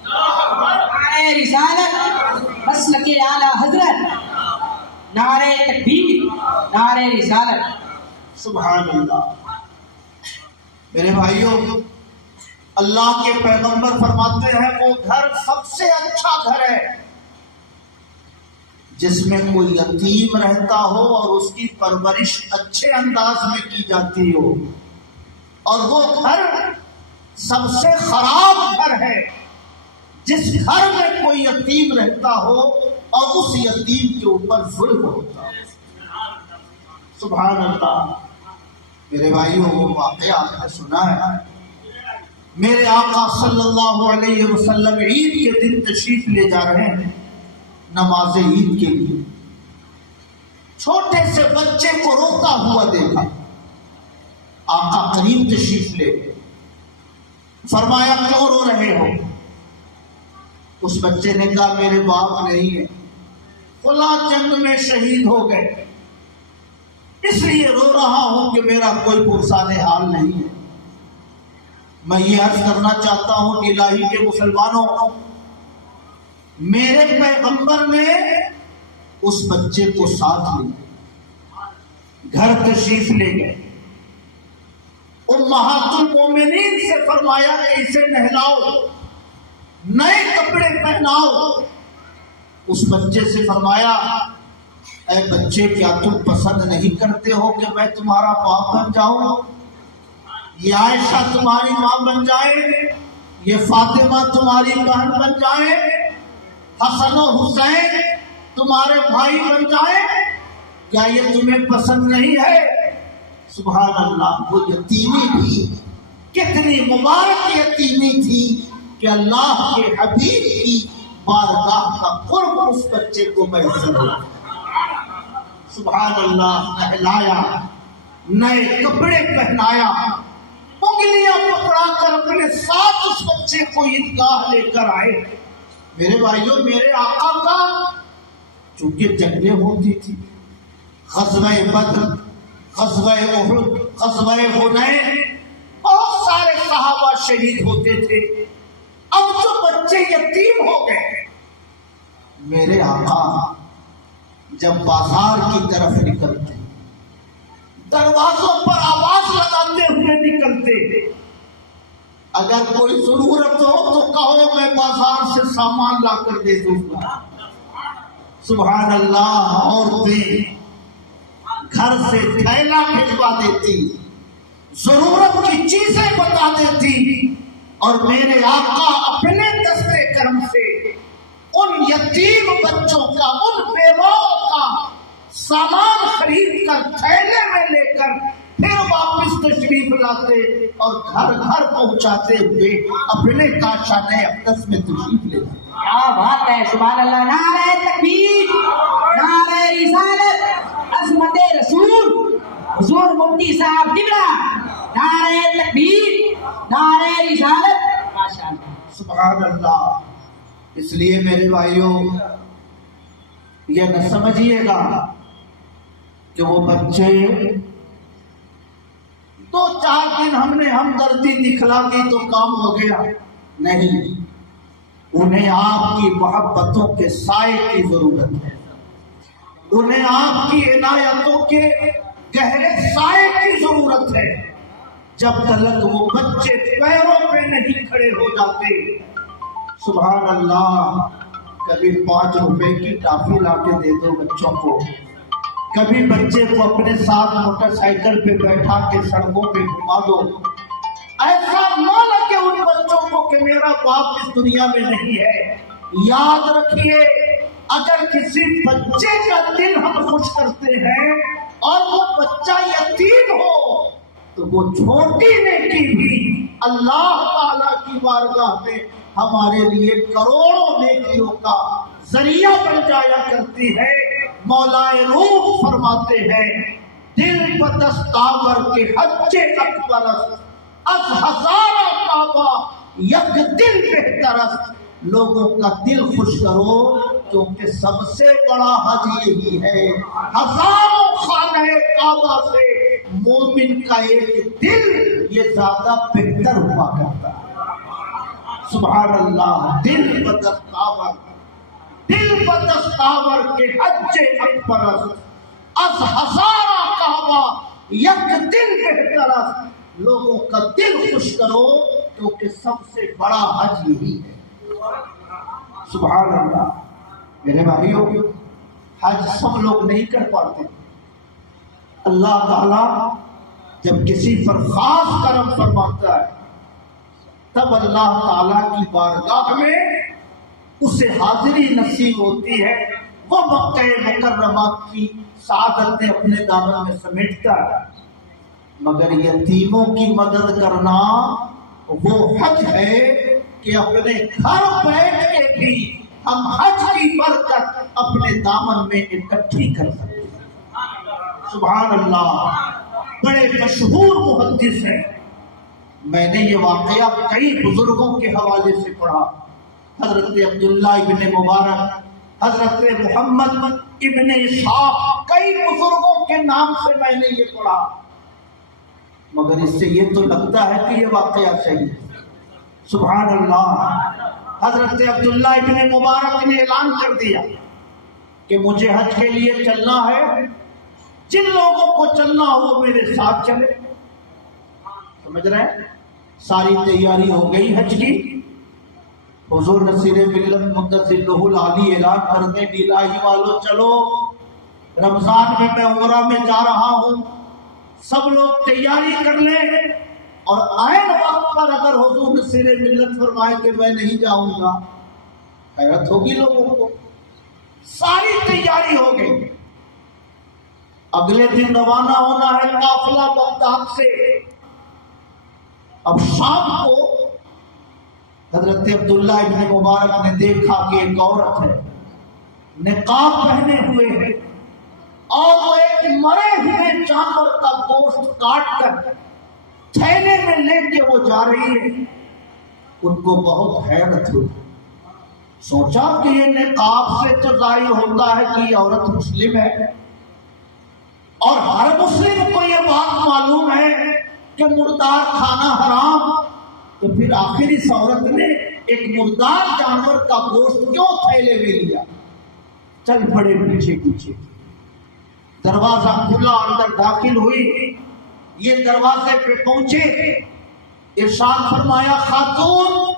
نعرہ رسالت مسلک اعلی حضرت، نعرہ تکبیر، نعرہ رسالت. سبحان اللہ. میرے بھائیوں، اللہ کے پیغمبر فرماتے ہیں وہ گھر سب سے اچھا گھر ہے جس میں کوئی یتیم رہتا ہو اور اس کی پرورش اچھے انداز میں کی جاتی ہو، اور وہ گھر سب سے خراب گھر ہے جس گھر میں کوئی یتیم رہتا ہو اور اس یتیم کے اوپر ظلم ہوتا ہے. سبحان اللہ. میرے بھائیوں، وہ واقعہ آپ نے سنا ہے. میرے آقا صلی اللہ علیہ وسلم عید کے دن تشریف لے جا رہے ہیں نماز عید کے لیے. چھوٹے سے بچے کو روتا ہوا دیکھا. آقا قریب تشریف لے گئے. فرمایا کیوں رو رہے ہو؟ اس بچے نے کہا میرے باپ نہیں ہے، فلاں جنگ میں شہید ہو گئے، اس لیے رو رہا ہوں کہ میرا کوئی پرسان حال نہیں ہے. میں یہ عرض کرنا چاہتا ہوں کہ الہی کے مسلمانوں، میرے پیغمبر نے اس بچے کو ساتھ لیا، گھر تشریف لے گئے، امہات المومنین سے فرمایا کہ اسے نہلاؤ، نئے کپڑے پہناؤ۔ اس بچے سے فرمایا اے بچے، کیا تم پسند نہیں کرتے ہو کہ میں تمہارا باپ بن جاؤں؟ یہ عائشہ تمہاری ماں بن جائے، یہ فاطمہ تمہاری بہن بن جائے، حسن و حسین تمہارے بھائی بن جائے، کیا یہ تمہیں پسند نہیں ہے؟ سبحان اللہ، وہ یتیمی بھی کتنی مبارک یتیمی تھی کہ اللہ کے حبیب کی بارگاہ کا قرب اس بچے کو میسر ہوا۔ سبحان اللہ، نہلایا، نئے کپڑے پہنایا، انگلیاں پکڑا کر اپنے ساتھ اس بچے کو عیدگاہ لے کر آئے۔ میرے بھائیوں، میرے آقا کا چونکہ جنگیں ہوتی تھی، غزوہ بدر، غزوہ احد، غزوہ حنین، بہت سارے صحابہ شہید ہوتے تھے۔ اب جو بچے یتیم ہو گئے، میرے آقا جب بازار کی طرف نکلتے، دروازوں پر آواز لگاتے ہوئے نکلتے، اگر کوئی ضرورت ہو تو کہو میں بازار سے سامان لا کر دے دوں گا۔ سبحان اللہ، عورتیں گھر سے تھیلا بھجوا دیتی، ضرورت کی چیزیں بتا دیتی، اور میرے آقا اپنے دستے کرم سے ان یتیم بچوں کا، ان بیواؤں کا سامان خرید کر تھیلے میں لے کر پھر واپس تشریف لاتے اور گھر گھر پہنچاتے ہوئے اپنے کاشانہ اقدس میں تشریف لے جاتے۔ کیا بات ہے، سبحان اللہ، نعرہ تکبیر، نعرہ رسالت، عظمت رسول، حضور مفتی صاحب قبلہ، نعرہ تکبیر، نعرہ رسالت، ماشاءاللہ، سبحان اللہ۔ اس لیے میرے بھائیوں، یہ نہ سمجھیے گا کہ وہ بچے 2-4 دن ہم نے ہمدردی دکھلا دی تو کام ہو گیا، نہیں، انہیں آپ کی محبتوں کے سائے کی ضرورت ہے، انہیں آپ کی عنایتوں کے گہرے سائے کی ضرورت ہے۔ جب تک وہ بچے پیروں پہ نہیں کھڑے ہو جاتے، سبحان اللہ، کبھی 5 روپے کی ٹافی لا کے دے دو بچوں کو، کبھی بچے کو اپنے ساتھ موٹر سائیکل پہ بیٹھا کے سڑکوں پہ گھما دو، ایسا نہ لگے ان بچوں کو کہ میرا باپ اس دنیا میں نہیں ہے۔ یاد رکھیے، اگر کسی بچے کا دل ہم خوش کرتے ہیں اور وہ بچہ یتیم ہو تو وہ چھوٹی نیکی بھی اللہ تعالیٰ کی بارگاہ میں ہمارے لیے کروڑوں نیکیوں کا ذریعہ بن جایا کرتی ہے۔ مولائے روح فرماتے ہیں، دل بدستاور کے حج اکبر از ہزارہ کعبہ یک دل بہتر است۔ لوگوں کا دل خوش کرو کیونکہ سب سے بڑا حج یہی ہے۔ ہزاروں خانہ کعبہ سے مومن کا ایک دل یہ زیادہ بہتر ہوا کرتا ہے۔ سبحان اللہ، دل بدستاور، دل بدستاور کے حج اکبر از ہزارہ کعبہ یک دل بہتر است۔ لوگوں کا دل خوش کرو کیونکہ سب سے بڑا حج یہی ہے۔ سبحان اللہ، میرے بھائیوں، حج سب لوگ نہیں کر پاتے۔ اللہ تعالیٰ جب کسی پر خاص کرم فرماتا ہے تب اللہ تعالیٰ کی بارگاہ میں اسے حاضری نصیب ہوتی ہے، وہ مکہ مکرمہ کی سعادت اپنے دامن میں سمیٹتا ہے۔ مگر یتیموں کی مدد کرنا وہ حج ہے کہ اپنے گھر بیٹھ کے بھی ہم حج کی برکت اپنے دامن میں اکٹھی کر سکتے ہیں۔ سبحان اللہ، بڑے مشہور محدث ہیں، میں نے یہ واقعہ کئی بزرگوں کے حوالے سے پڑھا، حضرت عبداللہ ابن مبارک، حضرت محمد ابن اسحاق، کئی بزرگوں کے نام سے میں نے یہ پڑھا۔ مگر اس سے یہ تو لگتا ہے کہ یہ واقعہ صحیح ہے۔ سبحان اللہ۔ حضرت عبداللہ ابن مبارک نے اعلان کر دیا کہ مجھے حج کے لیے چلنا ہے، جن لوگوں کو چلنا ہو میرے ساتھ چلے۔ سمجھ رہے ہیں؟ ساری تیاری ہو گئی حج کی، حضور نصیر ملت مدثر العالی اعلان کرنے بھی الہی والو چلو، رمضان میں عمرہ میں جا رہا ہوں، سب لوگ تیاری کر لیں، اور عین وقت پر اگر حضور نصیر ملت فرمائے کہ میں نہیں جاؤں گا، حیرت ہوگی لوگوں کو۔ ساری تیاری ہو گئی، اگلے دن روانہ ہونا ہے قافلہ بغداد سے۔ اب شام کو حضرت عبداللہ ابن مبارک نے دیکھا کہ ایک عورت ہے، نقاب پہنے ہوئے ہے، اور وہ ایک مرے ہوئے جانور کا گوشت کاٹ کر تھیلے میں لے کے وہ جا رہی ہے۔ ان کو بہت حیرت ہوئی، سوچا کہ یہ نقاب سے تو ظاہر ہوتا ہے کہ یہ عورت مسلم ہے، اور ہر مسلم کو یہ بات معلوم ہے کہ مردار کھانا حرام، تو پھر آخر اس عورت نے ایک مردار جانور کا گوشت کیوں تھیلے میں لیا؟ چل پڑے پیچھے پیچھے، دروازہ کھلا، اندر داخل ہوئی، یہ دروازے پہ پہنچے، ارشاد فرمایا خاتون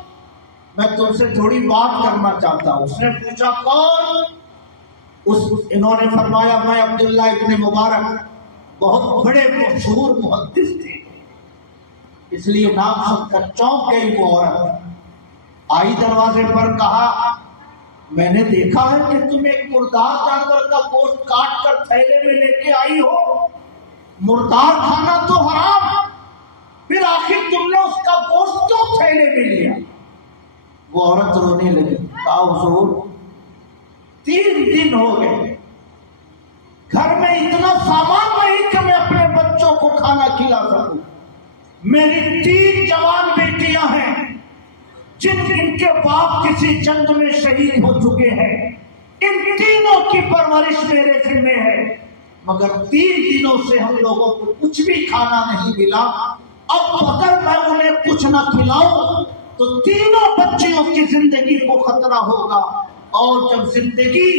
میں تم سے تھوڑی بات کرنا چاہتا ہوں۔ اس نے پوچھا کون؟ انہوں نے فرمایا میں عبداللہ ابن مبارک، بہت بڑے مشہور محدث تھے، اس لیے نام سن کر چونک گئی وہ عورت۔ آئی دروازے پر، کہا میں نے دیکھا ہے کہ تم ایک مردار جانور کا گوشت کاٹ کر تھیلے میں لے کے آئی ہو، مردار کھانا تو حرام، پھر آخر تم نے اس کا گوشت کیوں تھیلے میں لیا؟ وہ عورت رونے لگی، کہا حضور 3 دن ہو گئے، گھر میں اتنا سامان نہیں کہ میں اپنے بچوں کو کھانا کھلا سکوں، میری 3 جوان بیٹیاں ہیں جن کے باپ کسی جنگ میں شہید ہو چکے ہیں، ان تینوں کی پرورش میرے ذمہ ہے، مگر 3 دنوں سے ہم لوگوں کو کچھ بھی کھانا نہیں ملا، اب اگر میں انہیں کچھ نہ کھلاؤں تو تینوں بچیوں کی زندگی کو خطرہ ہوگا، اور جب زندگی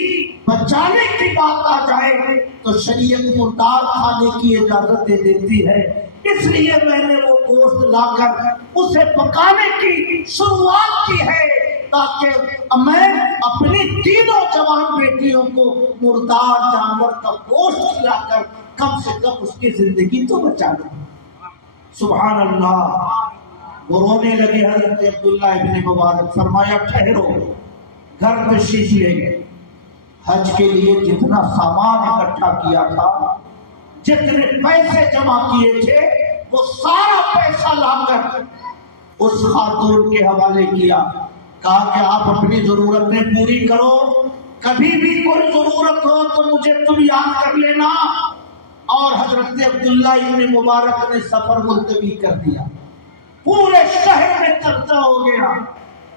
بچانے کی بات آ جائے تو شریعت مردار کھانے کی اجازت دے دیتی ہے، اس لیے میں نے وہ گوشت لا کر اسے پکانے کی شروعات کی ہے، تاکہ میں اپنی تینوں جوان بیٹیوں کو مردار جانور کا گوشت کھلا کر کم سے کم اس کی زندگی تو بچا دوں۔ سبحان اللہ۔ وہ رونے لگے حضرت عبداللہ ابن مبارک، فرمایا ٹھہرو، گھر تشریف لے گئے، حج کے لیے جتنا سامان اکٹھا کیا تھا، جتنے پیسے جمع کیے تھے، وہ سارا پیسہ لا کر اس خاتون کے حوالے کیا، کہا کہ آپ اپنی ضرورتیں پوری کرو، کبھی بھی کوئی ضرورت ہو تو مجھے تم یاد کر لینا۔ اور حضرت عبداللہ ابن مبارک نے سفر ملتوی کر دیا، پورے شہر میں چرچا ہو گیا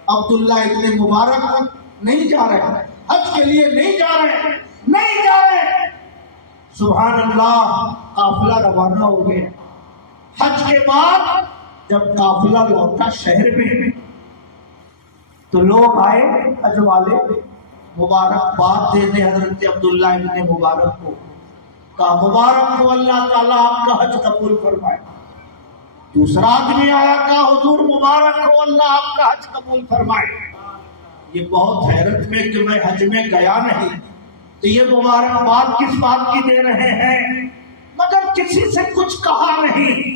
عبداللہ ابن مبارک نہیں جا رہے، حج کے لیے نہیں جا رہے، نہیں جا رہے۔ سبحان اللہ۔ قافلہ روانہ ہو گیا۔ حج کے بعد جب قافلہ لوٹا شہر میں تو لوگ آئے حج والے مبارکباد دینے حضرت عبداللہ ابن مبارک کو، کہا مبارک ہو اللہ تعالیٰ آپ کا حج قبول فرمائے۔ دوسرا آدمی آیا، کہا حضور مبارک ہو اللہ آپ کا حج قبول فرمائے۔ یہ بہت حیرت میں کہ میں حج میں گیا نہیں تو یہ مبارکباد کس بات کی دے رہے ہیں، مگر کسی سے کچھ کہا نہیں۔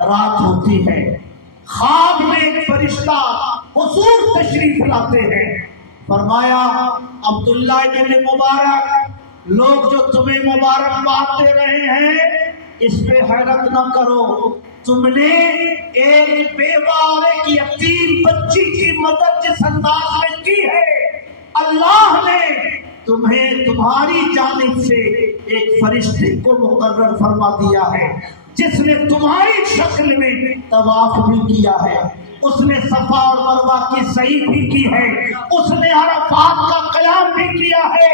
رات ہوتی ہے، خواب میں ایک فرشتہ حضور تشریف لاتے ہیں، فرمایا عبداللہ ابن مبارک، لوگ جو تمہیں مبارکباد دے رہے ہیں اس پہ حیرت نہ کرو، تم نے ایک بیوہ اور ایک یتیم بچی کی مدد جس انداز میں کی ہے، اللہ نے تمہیں تمہاری جانب سے ایک فرشتے کو مقرر فرما دیا ہے جس نے تمہاری شکل میں طواف بھی کیا ہے، اس نے صفا اور مروہ کی سعی بھی کی ہے، اس نے عرفات کا قیام بھی کیا ہے،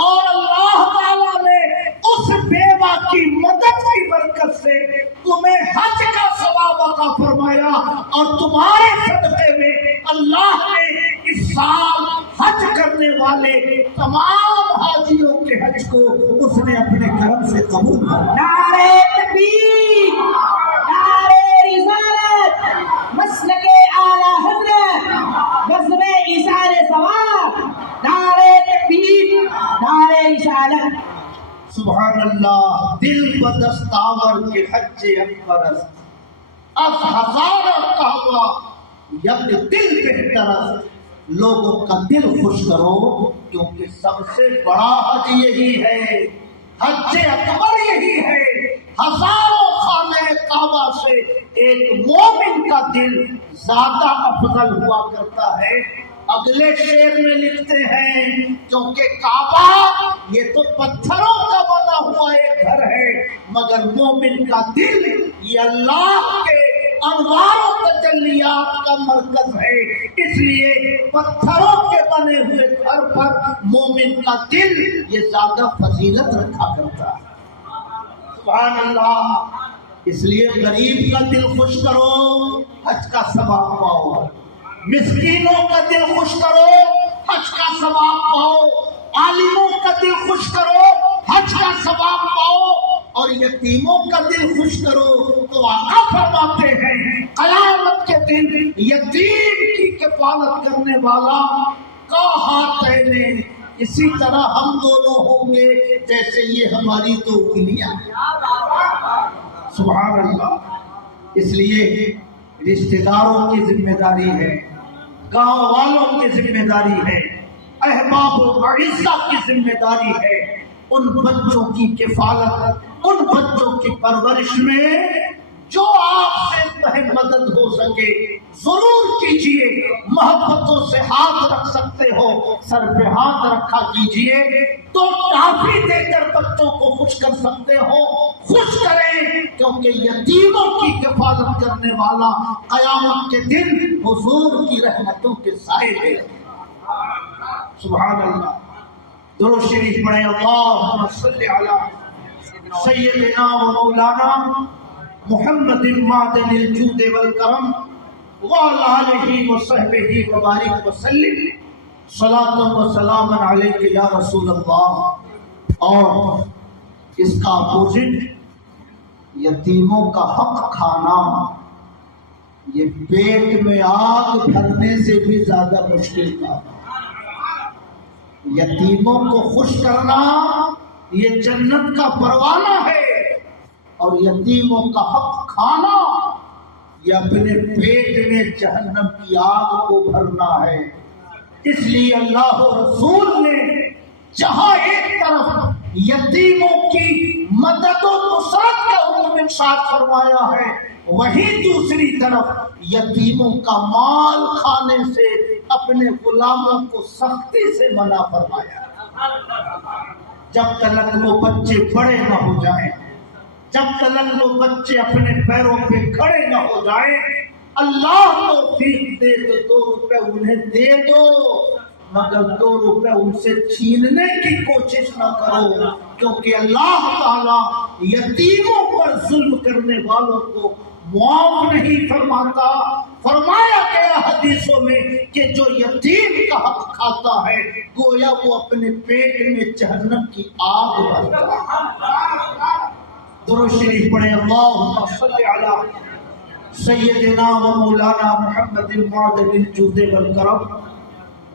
اور اللہ تعالیٰ نے اس اس بیوہ کی مدد کی برکت سے تمہیں حج کا ثواب عطا فرمایا، اور تمہارے صدقے میں اللہ نے اس سال حج کرنے والے تمام حاجیوں کے حج کو اس نے اپنے کرم سے قبول کیا۔ نعرہ تکبیر، نعرہ رسالت، مسلک اعلی حضرت، نظم ایثار ثواب، نعرہ تکبیر، نعرہ رسالت۔ سبحان اللہ، دل بدستاور کے حج اکبر است، از ہزار کعبہ یک دل بہتر است۔ لوگوں کا دل خوش کرو، کیونکہ سب سے بڑا حج یہی ہے، حج اکبر یہی ہے۔ ہزاروں خانہ کعبہ سے ایک مومن کا دل زیادہ افضل ہوا کرتا ہے۔ اگلے شعر میں لکھتے ہیں، کیونکہ کعبہ یہ تو پتھروں کا بنا ہوا ایک گھر ہے، مگر مومن کا دل یہ اللہ کے انوار و تجلیات کا مرکز ہے، اس لیے پتھروں کے بنے ہوئے گھر پر مومن کا دل یہ زیادہ فضیلت رکھا کرتا ہے۔ سبحان اللہ، اس لیے غریب کا دل خوش کرو، حج کا ثواب پاؤ، مسکینوں کا دل خوش کرو، حج کا ثواب پاؤ، عالموں کا دل خوش کرو، حج کا ثواب پاؤ، اور یتیموں کا دل خوش کرو تو آقا فرماتے ہیں قیامت کے دن یتیم کی کفالت کرنے والا کا ہاتھیں، اسی طرح ہم دونوں ہوں گے جیسے یہ ہماری دو انگلیاں۔ سبحان اللہ، اس لیے رشتہ داروں کی ذمہ داری ہے، گاؤں والوں کی ذمہ داری ہے، احباب و اعزہ کی ذمہ داری ہے، ان بچوں کی کفالت، ان بچوں کی پرورش میں جو آپ سے مدد ہو سکے ضرور کیجئے۔ محبتوں سے ہاتھ رکھ سکتے ہو، سر پہ ہاتھ رکھا کیجئے، تو ٹافی دے کر بچوں کو خوش کر سکتے ہو، خوش کریں، کیونکہ یتیموں کی کفالت کرنے والا قیامت کے دن حضور کی رحمتوں کے سائے ہے۔ سبحان اللہ، درود شریف پڑھیں، اللہم صلی علی سیدنا و مولانا محمد معدن الجود والکرم وعلی آلہ وصحبہ وبارک وسلم، صلاۃ و سلام علیک یا رسول اللہ۔ اور اس کا اپوزٹ، یتیموں کا حق کھانا، یہ پیٹ میں آگ بھرنے سے بھی زیادہ مشکل تھا۔ یتیموں کو خوش کرنا یہ جنت کا پروانہ ہے، اور یتیموں کا حق کھانا یہ اپنے پیٹ میں جہنم کی آگ کو بھرنا ہے۔ اس لیے اللہ و رسول نے جہاں ایک طرف یتیموں کی مدد و نصرت کا حکم ارشاد فرمایا ہے، وہیں دوسری طرف یتیموں کا مال کھانے سے اپنے غلاموں کو سختی سے منع فرمایا۔ جب تک وہ بچے بڑے نہ ہو جائیں، جب تک وہ بچے اپنے پیروں پہ کھڑے نہ ہو جائیں، اللہ توفیق دے تو 2 روپے انہیں دے دو، مگر 2 روپے ان سے چھیننے کی کوشش نہ کرو، کیونکہ اللہ تعالیٰ یتیموں پر ظلم کرنے والوں کو معاف نہیں فرماتا۔ فرمایا گیا حدیثوں میں کہ جو یتیم کا حق کھاتا ہے گویا وہ اپنے پیٹ میں جہنم کی آگ بھرتا ہے۔ درود شریف پڑھیں، اللہم صلی علی سیدنا و مولانا محمد معدن الجود والکرم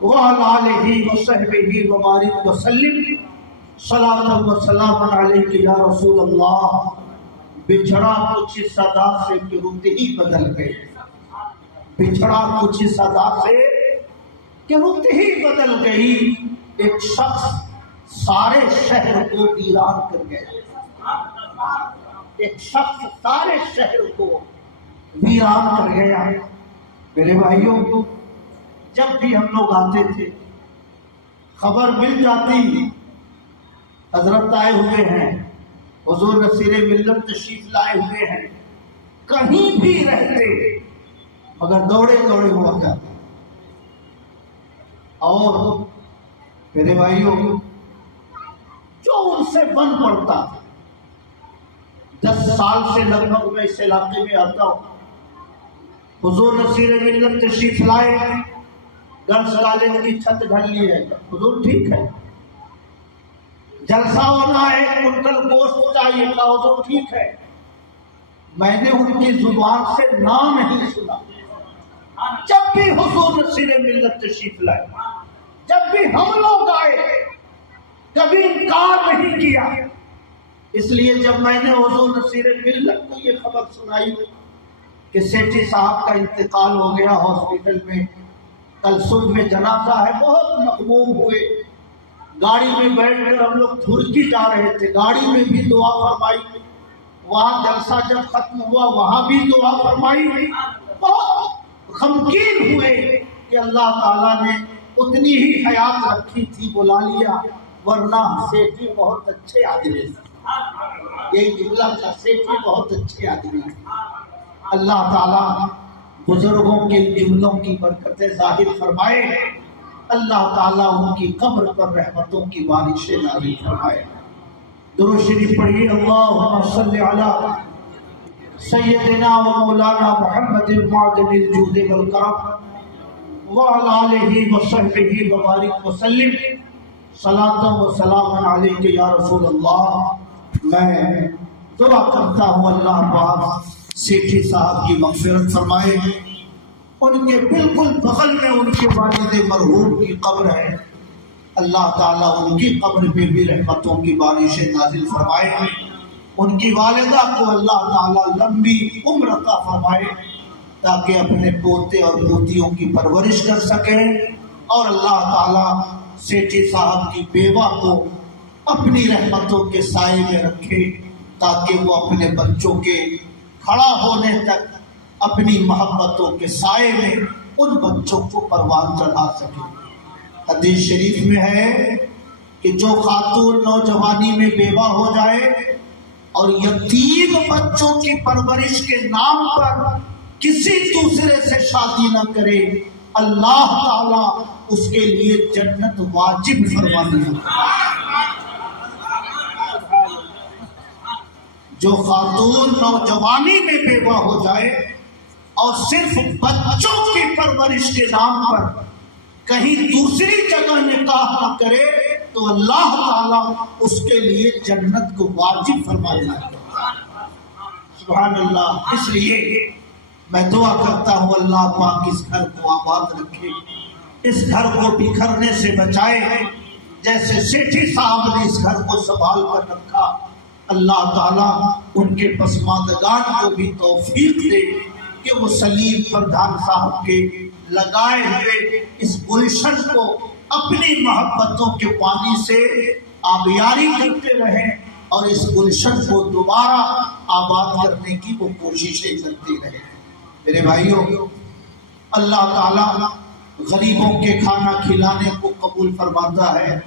وعلی آلہ وصحبہ وبارک وسلم، صلاۃ و سلام علیک یا رسول اللہ۔ بچھڑا کچھ صدا سے کہ روتے ہی بدل گئے، بچھڑا کچھ صدا سے کہ روتے ہی بدل گئی، ایک شخص سارے شہر کو ویران کر گیا، ایک شخص سارے شہر کو ویران کر گیا۔ میرے بھائیوں، جب بھی ہم لوگ آتے تھے خبر مل جاتی حضرت آئے ہوئے ہیں، حضور نصیر ملت تشریف لائے ہوئے ہیں، کہیں بھی رہتے مگر دوڑے دوڑے ہوا کرتے۔ اور میرے بھائیوں، جو ان سے بن پڑتا تھا۔ 10 سال سے لگ بھگ میں اس علاقے میں آتا ہوں۔ حضور نصیر ملت تشریف لائے، گرلس کالج کی چھت ڈھلی ہے، حضور ٹھیک ہے، جلسہ ہونا ہے، کنٹل گوشت چاہیے تھا، حضور ٹھیک ہے۔ میں نے ان کی زبان سے نام نہیں سنا۔ جب بھی حضور نصیر ملت تشریف لائے، جب بھی ہم لوگ آئے، کبھی انکار نہیں کیا۔ اس لیے جب میں نے حضور نصیر ملت کو یہ خبر سنائی کہ سیٹھی صاحب کا انتقال ہو گیا ہاسپٹل میں، کل صبح میں جنازہ ہے، بہت مغموم ہوئے۔ گاڑی میں بیٹھ کر ہم لوگ ترکی جا رہے تھے، گاڑی میں بھی دعا فرمائی، وہاں جلسہ جب ختم ہوا وہاں بھی دعا فرمائی۔ بہت غمگین ہوئے کہ اللہ تعالیٰ نے اتنی ہی حیات رکھی تھی، بلا لیا، ورنہ سیٹھی بہت اچھے آدمی تھے۔ یہی جملہ تھا، سیٹھی بہت اچھے آدمی تھے۔ اللہ تعالیٰ بزرگوں کے جملوں کی برکتیں ظاہر فرمائے، اللہ تعالیٰ ان کی قبر پر رحمتوں کی بارشیں نازل فرمائے۔ درود شریف پڑھیے، اللہم صلی علی سیدنا و مولانا محمد معدن الجود والکرم وعلی آلہ وصحبہ وبارک وسلم، صلاۃ و سلام علیک یا رسول اللہ۔ میں دعا کرتا ہوں اللہ پاک سیٹھی صاحب کی مغفرت فرمائے۔ ان کے بالکل بغل میں ان کے والد مرحوم کی قبر ہے، اللہ تعالیٰ ان کی قبر پہ بھی رحمتوں کی بارشیں نازل فرمائے۔ ان کی والدہ کو اللہ تعالیٰ لمبی عمر عطا فرمائے تاکہ اپنے پوتے اور پوتیوں کی پرورش کر سکیں، اور اللہ تعالیٰ سیٹھی صاحب کی بیوہ کو اپنی رحمتوں کے سائے میں رکھے تاکہ وہ اپنے بچوں کے کھڑا ہونے تک اپنی محبتوں کے سائے میں ان بچوں کو پروان چڑھا سکے۔ حدیث شریف میں ہے کہ جو خاتون نوجوانی میں بیوہ ہو جائے اور یتیم بچوں کی پرورش کے نام پر کسی دوسرے سے شادی نہ کرے، اللہ تعالیٰ اس کے لیے جنت واجب فرما دیا۔ جو خاتون نوجوانی میں بیوہ ہو جائے اور صرف بچوں کی پرورش کے نام پر کہیں دوسری جگہ نکاح نہ کرے تو اللہ تعالیٰ اس کے لیے جنت کو واجب فرما دیتا ہے۔ سبحان اللہ۔ اس لیے میں دعا کرتا ہوں اللہ پاک اس گھر کو آباد رکھے، اس گھر کو بکھرنے سے بچائے، جیسے سیٹھی صاحب نے اس گھر کو سنبھال کر رکھا۔ اللہ تعالیٰ ان کے پسماندگان کو بھی توفیق دے کہ وہ سلیم پردھان صاحب کے لگائے ہوئے اس گلشن کو اپنی محبتوں کے پانی سے آبیاری کرتے رہیں اور اس گلشن کو دوبارہ آباد کرنے کی وہ کوششیں کرتے رہیں۔ میرے بھائیوں، اللہ تعالیٰ غریبوں کے کھانا کھلانے کو قبول فرماتا ہے،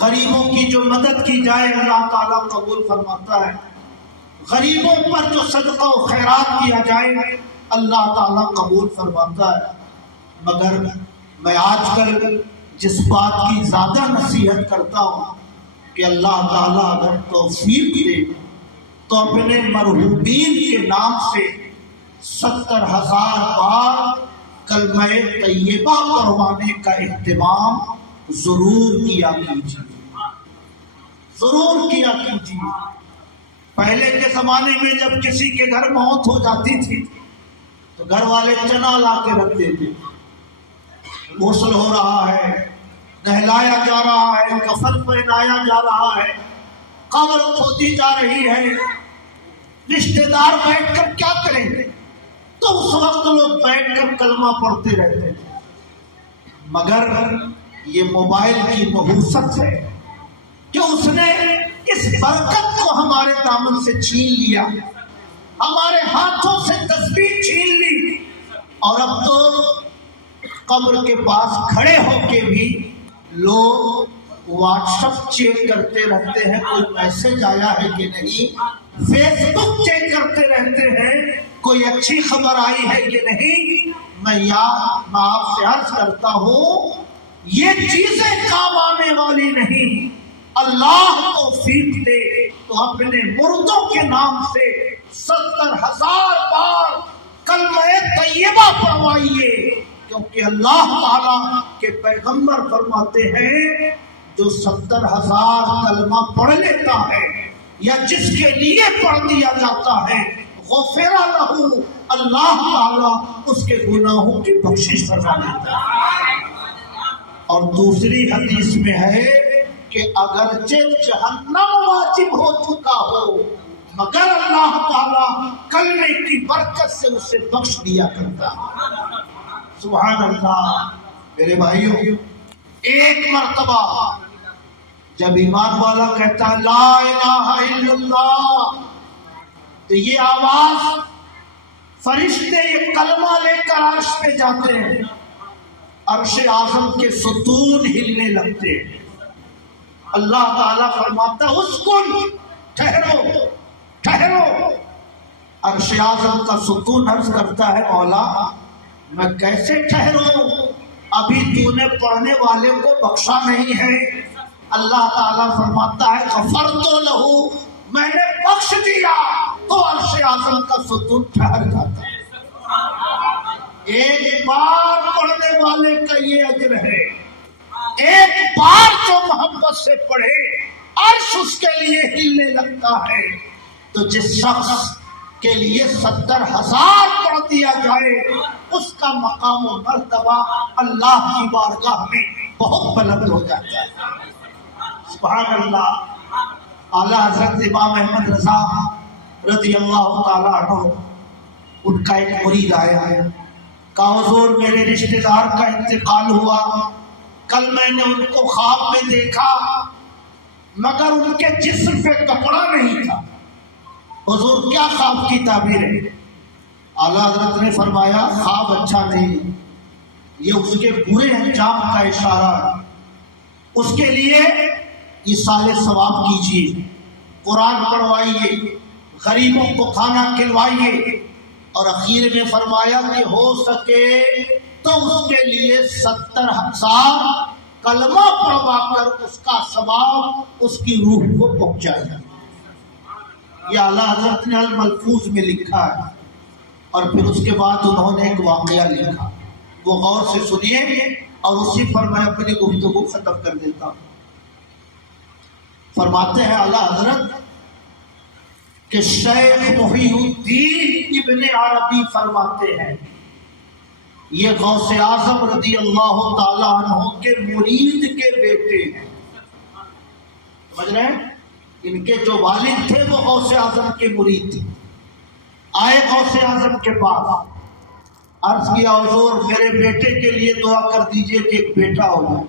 غریبوں کی جو مدد کی جائے اللہ تعالیٰ قبول فرماتا ہے، غریبوں پر جو صدقہ و خیرات کیا جائے اللہ تعالیٰ قبول فرماتا ہے۔ مگر میں آج کل جس بات کی زیادہ نصیحت کرتا ہوں کہ اللہ تعالیٰ اگر توفیق دے تو اپنے مرحومین کے نام سے 70,000 بار کلمہ طیبہ پڑھوانے کا اہتمام ضرور کیا کیجیے، ضرور کیا کیجیے۔ پہلے کے زمانے میں جب کسی کے گھر موت ہو جاتی تھی تو گھر والے چنا لا کے رکھ دیتے، غسل ہو رہا ہے، نہلایا جا رہا ہے، کفن پہنایا جا رہا ہے، قبر کھودی جا رہی ہے، رشتہ دار بیٹھ کر کیا کریں گے؟ تو اس وقت لوگ بیٹھ کر کلمہ پڑھتے رہتے تھے۔ مگر یہ موبائل کی نحوست ہے کہ اس نے اس برکت کو ہمارے دامن سے چھین لیا، ہمارے ہاتھوں سے تسبیح چھین لی، اور اب تو قبر کے پاس کھڑے ہو کے بھی لوگ واٹس ایپ چیک کرتے رہتے ہیں کوئی میسج آیا ہے کہ نہیں، فیس بک چیک کرتے رہتے ہیں کوئی اچھی خبر آئی ہے کہ نہیں۔ میں آپ سے عرض کرتا ہوں یہ چیزیں کام آنے والی نہیں، اللہ توفیق دے تو اپنے مردوں کے نام سے 70,000 بار کلمہ طیبہ پڑھوائیے، کیونکہ اللہ تعالیٰ کے پیغمبر فرماتے ہیں جو 70,000 کلمہ پڑھ لیتا ہے یا جس کے لیے پڑھ دیا جاتا ہے غفر لہ، اللہ تعالیٰ اس کے گناہوں کی بخشش فرما دیتا ہے۔ اور دوسری حدیث میں ہے کہ اگرچہ جہنم واجب ہو چکا ہو مگر اللہ تعالیٰ کلمے کی برکت سے اسے بخش دیا کرتا ہے۔ سبحان اللہ۔ میرے بھائیوں، ایک مرتبہ جب ایمان والا کہتا ہے لا الہ الا اللہ تو یہ آواز فرشتے یہ کلمہ لے کر عرش پہ جاتے ہیں، عرش اعظم کے ستون ہلنے لگتے ہیں۔ اللہ تعالیٰ فرماتا ہے اسکن، ٹھہرو ٹھہرو۔ عرش اعظم کا ستون عرض کرتا ہے مولا میں کیسے ٹھہروں، ابھی تو نے پڑھنے والے کو بخشا نہیں ہے۔ اللہ تعالیٰ فرماتا ہے غفرت لہو، میں نے بخش دیا، تو عرش اعظم کا ستون ٹھہر جاتا ہے۔ ایک بار پڑھنے والے کا یہ اجر ہے، ایک بار جو محبت سے پڑھے عرش اس کے لیے ہلنے لگتا ہے۔ تو جس شخص کے لیے 70,000 پڑھ دیا جائے اس کا مقام و مرتبہ اللہ کی بارگاہ میں بہت بلند ہو جاتا ہے۔ سبحان اللہ۔ اعلیٰ حضرت امام احمد رضا رضی اللہ تعالیٰ عنہ، ان کا ایک مرید آیا ہے، کہا حضور میرے رشتہ دار کا انتقال ہوا، کل میں نے ان کو خواب میں دیکھا مگر ان کے جسم پہ کپڑا نہیں تھا، حضور کیا خواب کی تعبیر ہے؟ اعلیٰ حضرت نے فرمایا خواب اچھا نہیں، یہ اس کے برے انجام کا اشارہ ہے، اس کے لیے ایصال ثواب کیجیے، قرآن پڑھوائیے، غریبوں کو کھانا کھلوائیے، اور اخیر میں فرمایا کہ ہو سکے تو اس کے لیے 70,000 کلمہ پڑھوا کر اس کا ثواب اس کی روح کو پہنچائے۔ یہ اعلیٰ حضرت نے الملفوظ میں لکھا ہے، اور پھر اس کے بعد انہوں نے ایک واقعہ لکھا، وہ غور سے سنیے اور اسی پر میں اپنی گفتگو ختم کر دیتا ہوں۔ فرماتے ہیں اعلیٰ حضرت کہ شیخ محی الدین ابن عربی فرماتے ہیں یہ غوث اعظم رضی اللہ تعالیٰ عنہ کے مرید کے بیٹے ہیں، سمجھ رہے ہیں؟ ان کے جو والد تھے وہ غوث اعظم کے مرید تھے۔ آئے غوث اعظم کے پاس، عرض کیا حضور میرے بیٹے کے لیے دعا کر دیجئے کہ ایک بیٹا ہو جائے۔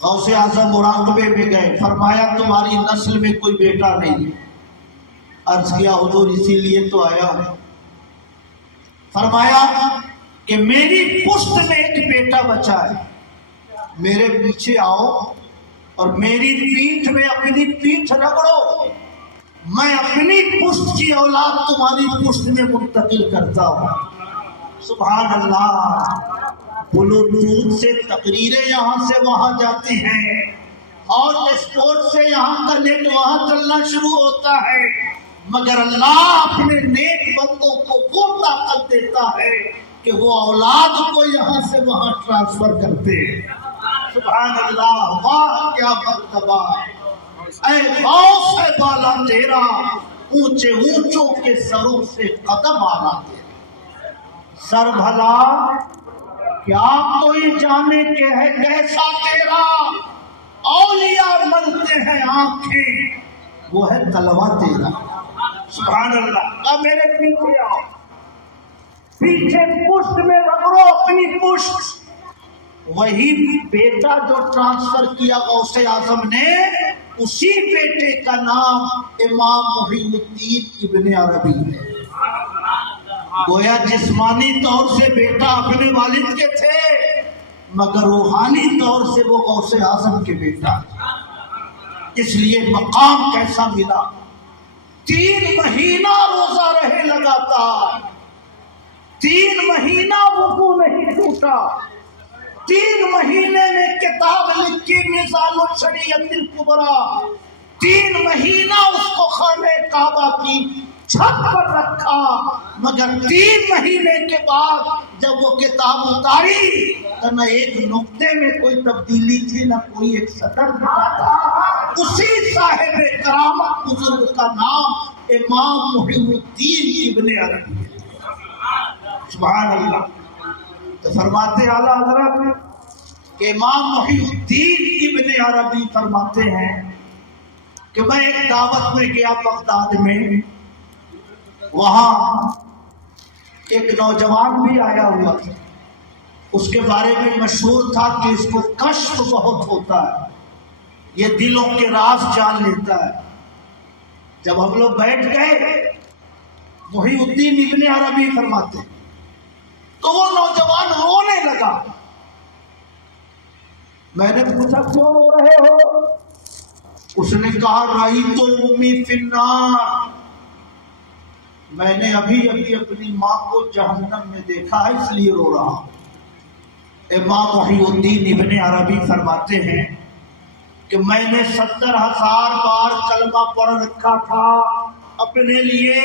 غوث اعظم مراقبے میں گئے، فرمایا تمہاری نسل میں کوئی بیٹا نہیں ہے۔ عرض کیا حضور اسی لیے تو آیا ہوں۔ فرمایا کہ میری پشت میں ایک بیٹا بچا ہے، میرے پیچھے آؤ اور میری پیٹھ میں اپنی پیٹھ رگڑو، میں اپنی پشت کی اولاد تمہاری پشت میں منتقل کرتا ہوں۔ سبحان اللہ۔ بلوٹوتھ سے تقریریں یہاں سے وہاں جاتی ہیں، اور اسپورٹ سے یہاں کا نیٹ وہاں چلنا شروع ہوتا ہے، مگر اللہ اپنے نیک بندوں کو وہ طاقت دیتا ہے کہ وہ اولاد کو یہاں سے وہاں ٹرانسفر کرتے ہیں۔ سبحان اللہ، واہ کیا مرتبہ، اے غوث ہے بالا تیرا، اونچے اونچوں کے سروں سے قدم آنا تیرا۔ سر بھلا کیا کوئی جانے کے ہے کیسا تیرا، اولیاء ملتے ہیں آنکھیں وہ ہے تلوا تیرا۔ سبحان اللہ۔ اب میرے پیچھے آؤ، پیچھے پشت میں رگڑو اپنی پشت۔ وہی بیٹا جو ٹرانسفر کیا غوث اعظم نے، اسی بیٹے کا نام امام محی الدین ابن عربی ہے۔ گویا جسمانی طور سے بیٹا اپنے والد کے تھے، مگر روحانی طور سے وہ غوث اعظم کے بیٹا، اس لیے مقام کیسا ملا۔ 3 مہینہ روزہ رہے لگاتار، 3 مہینہ وضو نہیں ٹوٹا، 3 مہینے میں کتاب لکھی میزان الشریعت الکبریٰ، 3 مہینہ اس کو خانہ کعبہ کی چھت پر رکھا، مگر 3 مہینے کے بعد جب وہ کتاب اتاری تو نہ ایک نقطے میں کوئی تبدیلی تھی، نہ کوئی ایک سطر دکھا تھا۔ اسی صاحب کرامت بزرگ کا نام امام محی الدین ابن عربی ہے۔ سبحان اللہ۔ تو فرماتے اعلیٰ حضرت کہ امام محی الدین ابن عربی فرماتے ہیں کہ میں ایک دعوت میں گیا بغداد میں، وہاں ایک نوجوان بھی آیا ہوا تھا، اس کے بارے میں مشہور تھا کہ اس کو کشف بہت ہوتا ہے، یہ دلوں کے راز جان لیتا ہے۔ جب ہم لوگ بیٹھ گئے، محی الدین ابن عربی فرماتے تو وہ نوجوان رونے لگا۔ میں نے پوچھا کیوں رو رہے ہو؟ اس نے کہا رأیت امی فی النار، میں نے ابھی اپنی ماں کو جہنم میں دیکھا ہے اس لیے رو رہا ہوں۔ امام محی الدین ابن عربی فرماتے ہیں کہ میں نے 70,000 بار کلمہ پڑھ رکھا تھا اپنے لیے،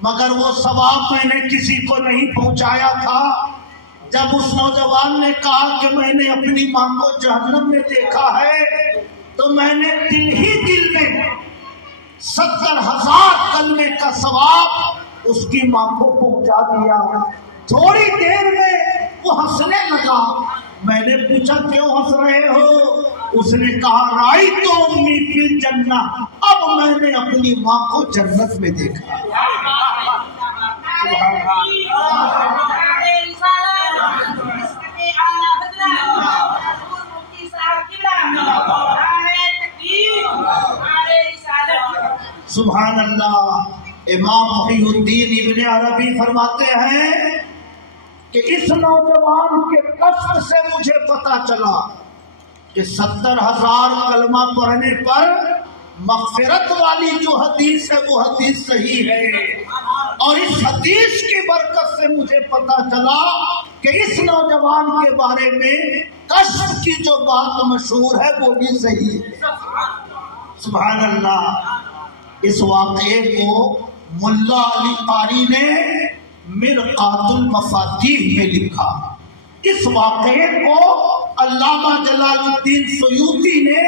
مگر وہ ثواب میں نے کسی کو نہیں پہنچایا تھا۔ جب اس نوجوان نے کہا کہ میں نے اپنی ماں کو جہنم میں دیکھا ہے تو میں نے دل میں 70,000 کلمے کا ثواب اس کی ماں کو پہنچا دیا۔ تھوڑی دیر میں وہ ہنسنے لگا۔ میں نے پوچھا کیوں ہنس رہے ہو؟ اس نے کہا رأیت امی فی الجنہ، اب میں نے اپنی ماں کو جنت میں دیکھا۔ سبحان اللہ۔ امام محی الدین ابن عربی فرماتے ہیں کہ اس نوجوان کے کشف سے مجھے پتا چلا کہ 70,000 کلمہ پڑھنے پر مغفرت والی جو حدیث ہے وہ حدیث صحیح ہے، اور اس حدیث کی برکت سے مجھے پتا چلا کہ اس نوجوان کے بارے میں کشف کی جو بات مشہور ہے وہ بھی صحیح ہے۔ سبحان اللہ۔ اس واقعے کو ملا علی قاری نے مرقات المفاتیح میں لکھا۔ اس واقعے کو علامہ جلال الدین سیوطی نے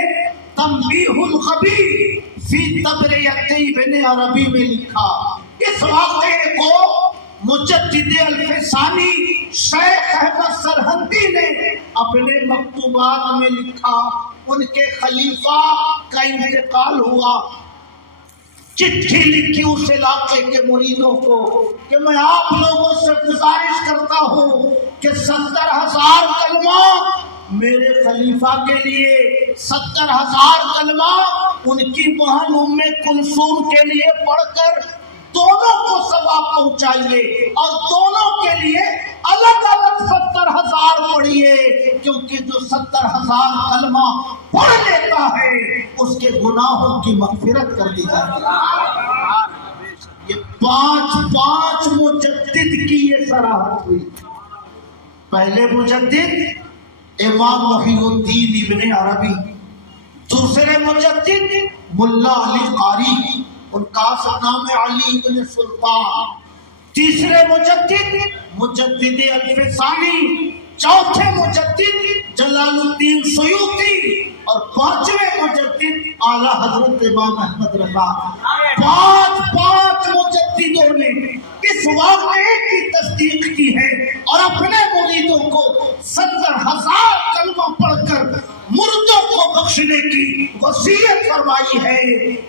تنبیہ الغبی فی تبریۃ ابن عربی میں لکھا۔ اس واقعے کو مجدد الفسانی شیخ احمد سرہندی نے اپنے مکتوبات میں لکھا۔ ان کے خلیفہ کا انتقال ہوا، چٹھی لکھی اس علاقے کے مریدوں کو کہ میں آپ لوگوں سے گزارش کرتا ہوں کہ 70,000 کلمہ میرے خلیفہ کے لیے، 70,000 کلمہ ان کی بہن ام کلثوم کے لیے پڑھ کر دونوں کو ثواب پہنچائیے، اور دونوں کے لیے الگ الگ 70,000 پڑھیے، کیونکہ جو 70,000 کلمہ پڑھ لیتا ہے اس کے گناہوں کی مغفرت کر دی جاتی ہے۔ یہ پانچ مجدد کی یہ صراحت ہوئی۔ پہلے مجدد امام محی الدین ابن عربی، دوسرے مجدد ملا علی قاری، ان کا اصل نام ہے علی بن سلطان، تیسرے مجدد الفسانی، چوتھے مجدد جلال الدین سیوطی، اور پانچویں مجدد اعلیٰ حضرت امام احمد رضا۔ پانچ مجددوں نے اس واقعے کی تصدیق کی ہے اور اپنے مریدوں کو 70,000 کلمہ پڑھ کر مردوں کو بخشنے کی وصیت فرمائی ہے۔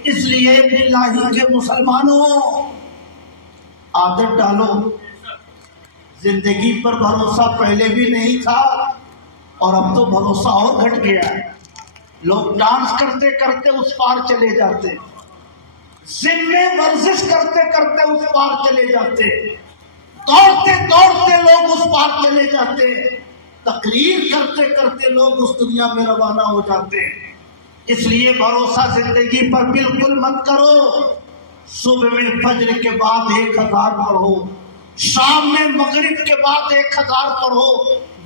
اس لیے الہی کے مسلمانوں، عادت ڈالو۔ زندگی پر بھروسہ پہلے بھی نہیں تھا اور اب تو بھروسہ اور گھٹ گیا ہے۔ لوگ ڈانس کرتے کرتے اس پار چلے جاتے، جم میں ورزش کرتے کرتے اس پار چلے جاتے، دوڑتے دوڑتے لوگ اس پار چلے جاتے، تقریر کرتے کرتے لوگ اس دنیا میں روانہ ہو جاتے۔ اس لیے بھروسہ زندگی پر بالکل مت کرو۔ صبح میں فجر کے بعد 1,000 پڑھو، شام میں مغرب کے بعد 1,000 پڑھو،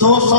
200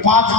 5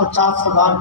50,000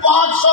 500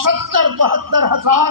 70,000-72,000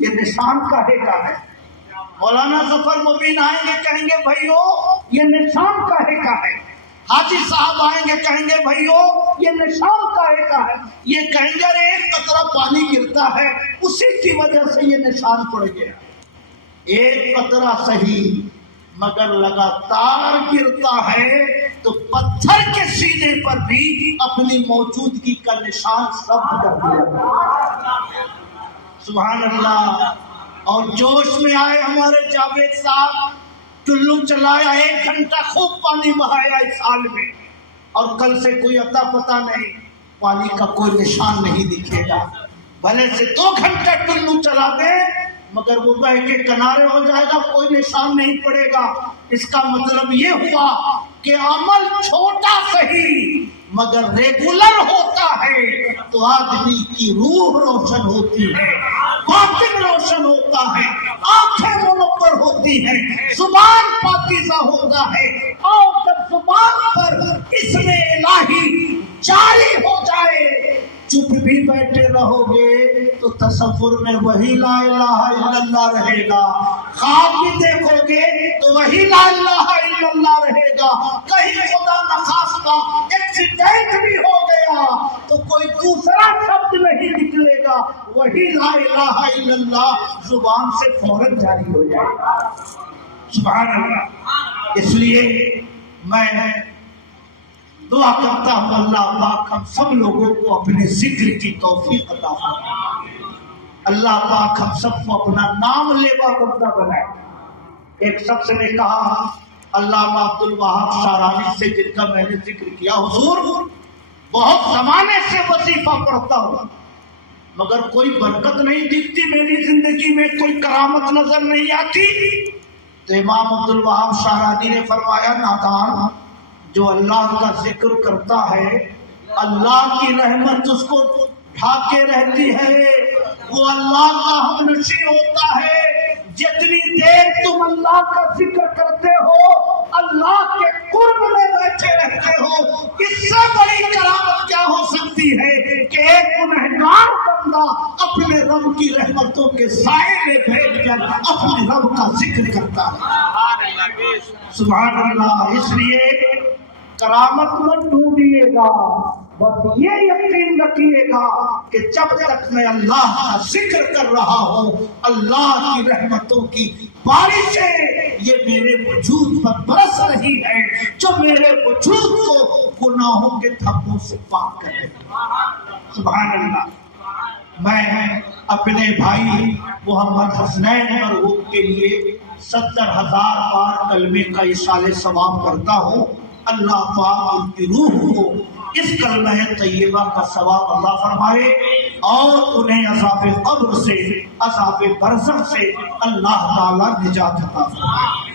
یہ نشان کاہے کا ہے؟ مولانا ظفر مبین آئیں گے کہیں گے بھائیو یہ نشان کاہے کا ہے؟ حاجی صاحب آئیں گے کہیں گے بھائیو یہ نشان کاہے کا ہے؟ یہ کہیں گے ارے ایک قطرہ پانی گرتا ہے اسی کی وجہ سے یہ نشان پڑ گیا. ایک قطرہ صحیح مگر لگاتار گرتا ہے تو پتھر کے سینے پر بھی اپنی موجودگی کا نشان ثبت کر دیا. سبحان اللہ. اور جوش میں آئے ہمارے جاوید صاحب، ٹلو چلایا 1 گھنٹہ خوب پانی بہایا اس سال میں، اور کل سے کوئی اتا پتہ نہیں، پانی کا کوئی نشان نہیں دکھے گا. بھلے سے 2 گھنٹہ ٹلو چلا دے مگر وہ بہ کے کنارے ہو جائے گا، کوئی نشان نہیں پڑے گا. اس کا مطلب یہ ہوا کہ عمل چھوٹا صحیح مگر ریگولر ہوتا ہے تو آدمی کی روح روشن ہوتی ہے، باطن روشن ہوتا ہے، آنکھیں منور ہوتی ہیں، زبان پاکیزہ ہوتا ہے. اور جب زبان پر اسم الہی جاری ہو جائے، چپ بھی بیٹھے رہو گے تو تصور میں وہی لا الہ الا اللہ رہے گا، خواب بھی دیکھو گے تو وہی لا الہ الا اللہ رہے گا. کہیں خدا نخواستہ ایکسیڈنٹ بھی ہو گیا تو کوئی دوسرا شبد نہیں نکلے گا، وہی لا الہ الا اللہ زبان سے فوراً جاری ہو جائے گا. سبحان اللہ. اس لیے میں دعا کرتا ہوں اللہ پاک ہم سب لوگوں کو اپنے ذکر کی توفیق عطا فرمائے. اللہ پاک ہم سب کو اپنا نام لیوا بندہ بنائے. ایک شخص نے کہا علامہ عبد الوہاب شارانی سے جن کا میں نے ذکر کیا، حضور بہت زمانے سے وظیفہ پڑھتا ہوں مگر کوئی برکت نہیں دکھتی میری زندگی میں، کوئی کرامت نظر نہیں آتی. تو امام عبد الوہاب شارانی نے فرمایا نادان، جو اللہ کا ذکر کرتا ہے اللہ کی رحمت اس کو ڈھانکے رہتی ہے، وہ اللہ کا ہمنشین ہوتا ہے. جتنی دیر تم اللہ کا ذکر کرتے ہو اللہ کے قرب میں بیٹھے رہتے ہو، اس سے بڑی کرامت کیا ہو سکتی ہے کہ ایک گنہگار بندہ اپنے رب کی رحمتوں کے سائے میں بیٹھ کر اپنے رب کا ذکر کرتا ہے. سبحان اللہ. اس لیے کرامت مت ڈھونڈیے گا، بس یہ یقین رکھیے گا کہ جب تک میں اللہ کا ذکر کر رہا ہوں اللہ کی رحمتوں کی بارشیں یہ میرے وجود پر برس رہی ہے جو میرے وجود کو گناہوں کے دھبوں سے پاک کر رہی ہے. سبحان اللہ. میں اپنے بھائی محمد حسنین مرحوم کے لیے 70,000 بار کلمے کا ایصال ثواب کرتا ہوں. اللہ پاک ان کی روح کو اس کلمہ طیبہ کا ثواب عطا فرمائے اور انہیں عذاب قبر سے عذاب برزخ سے اللہ تعالی نجات عطا فرمائے.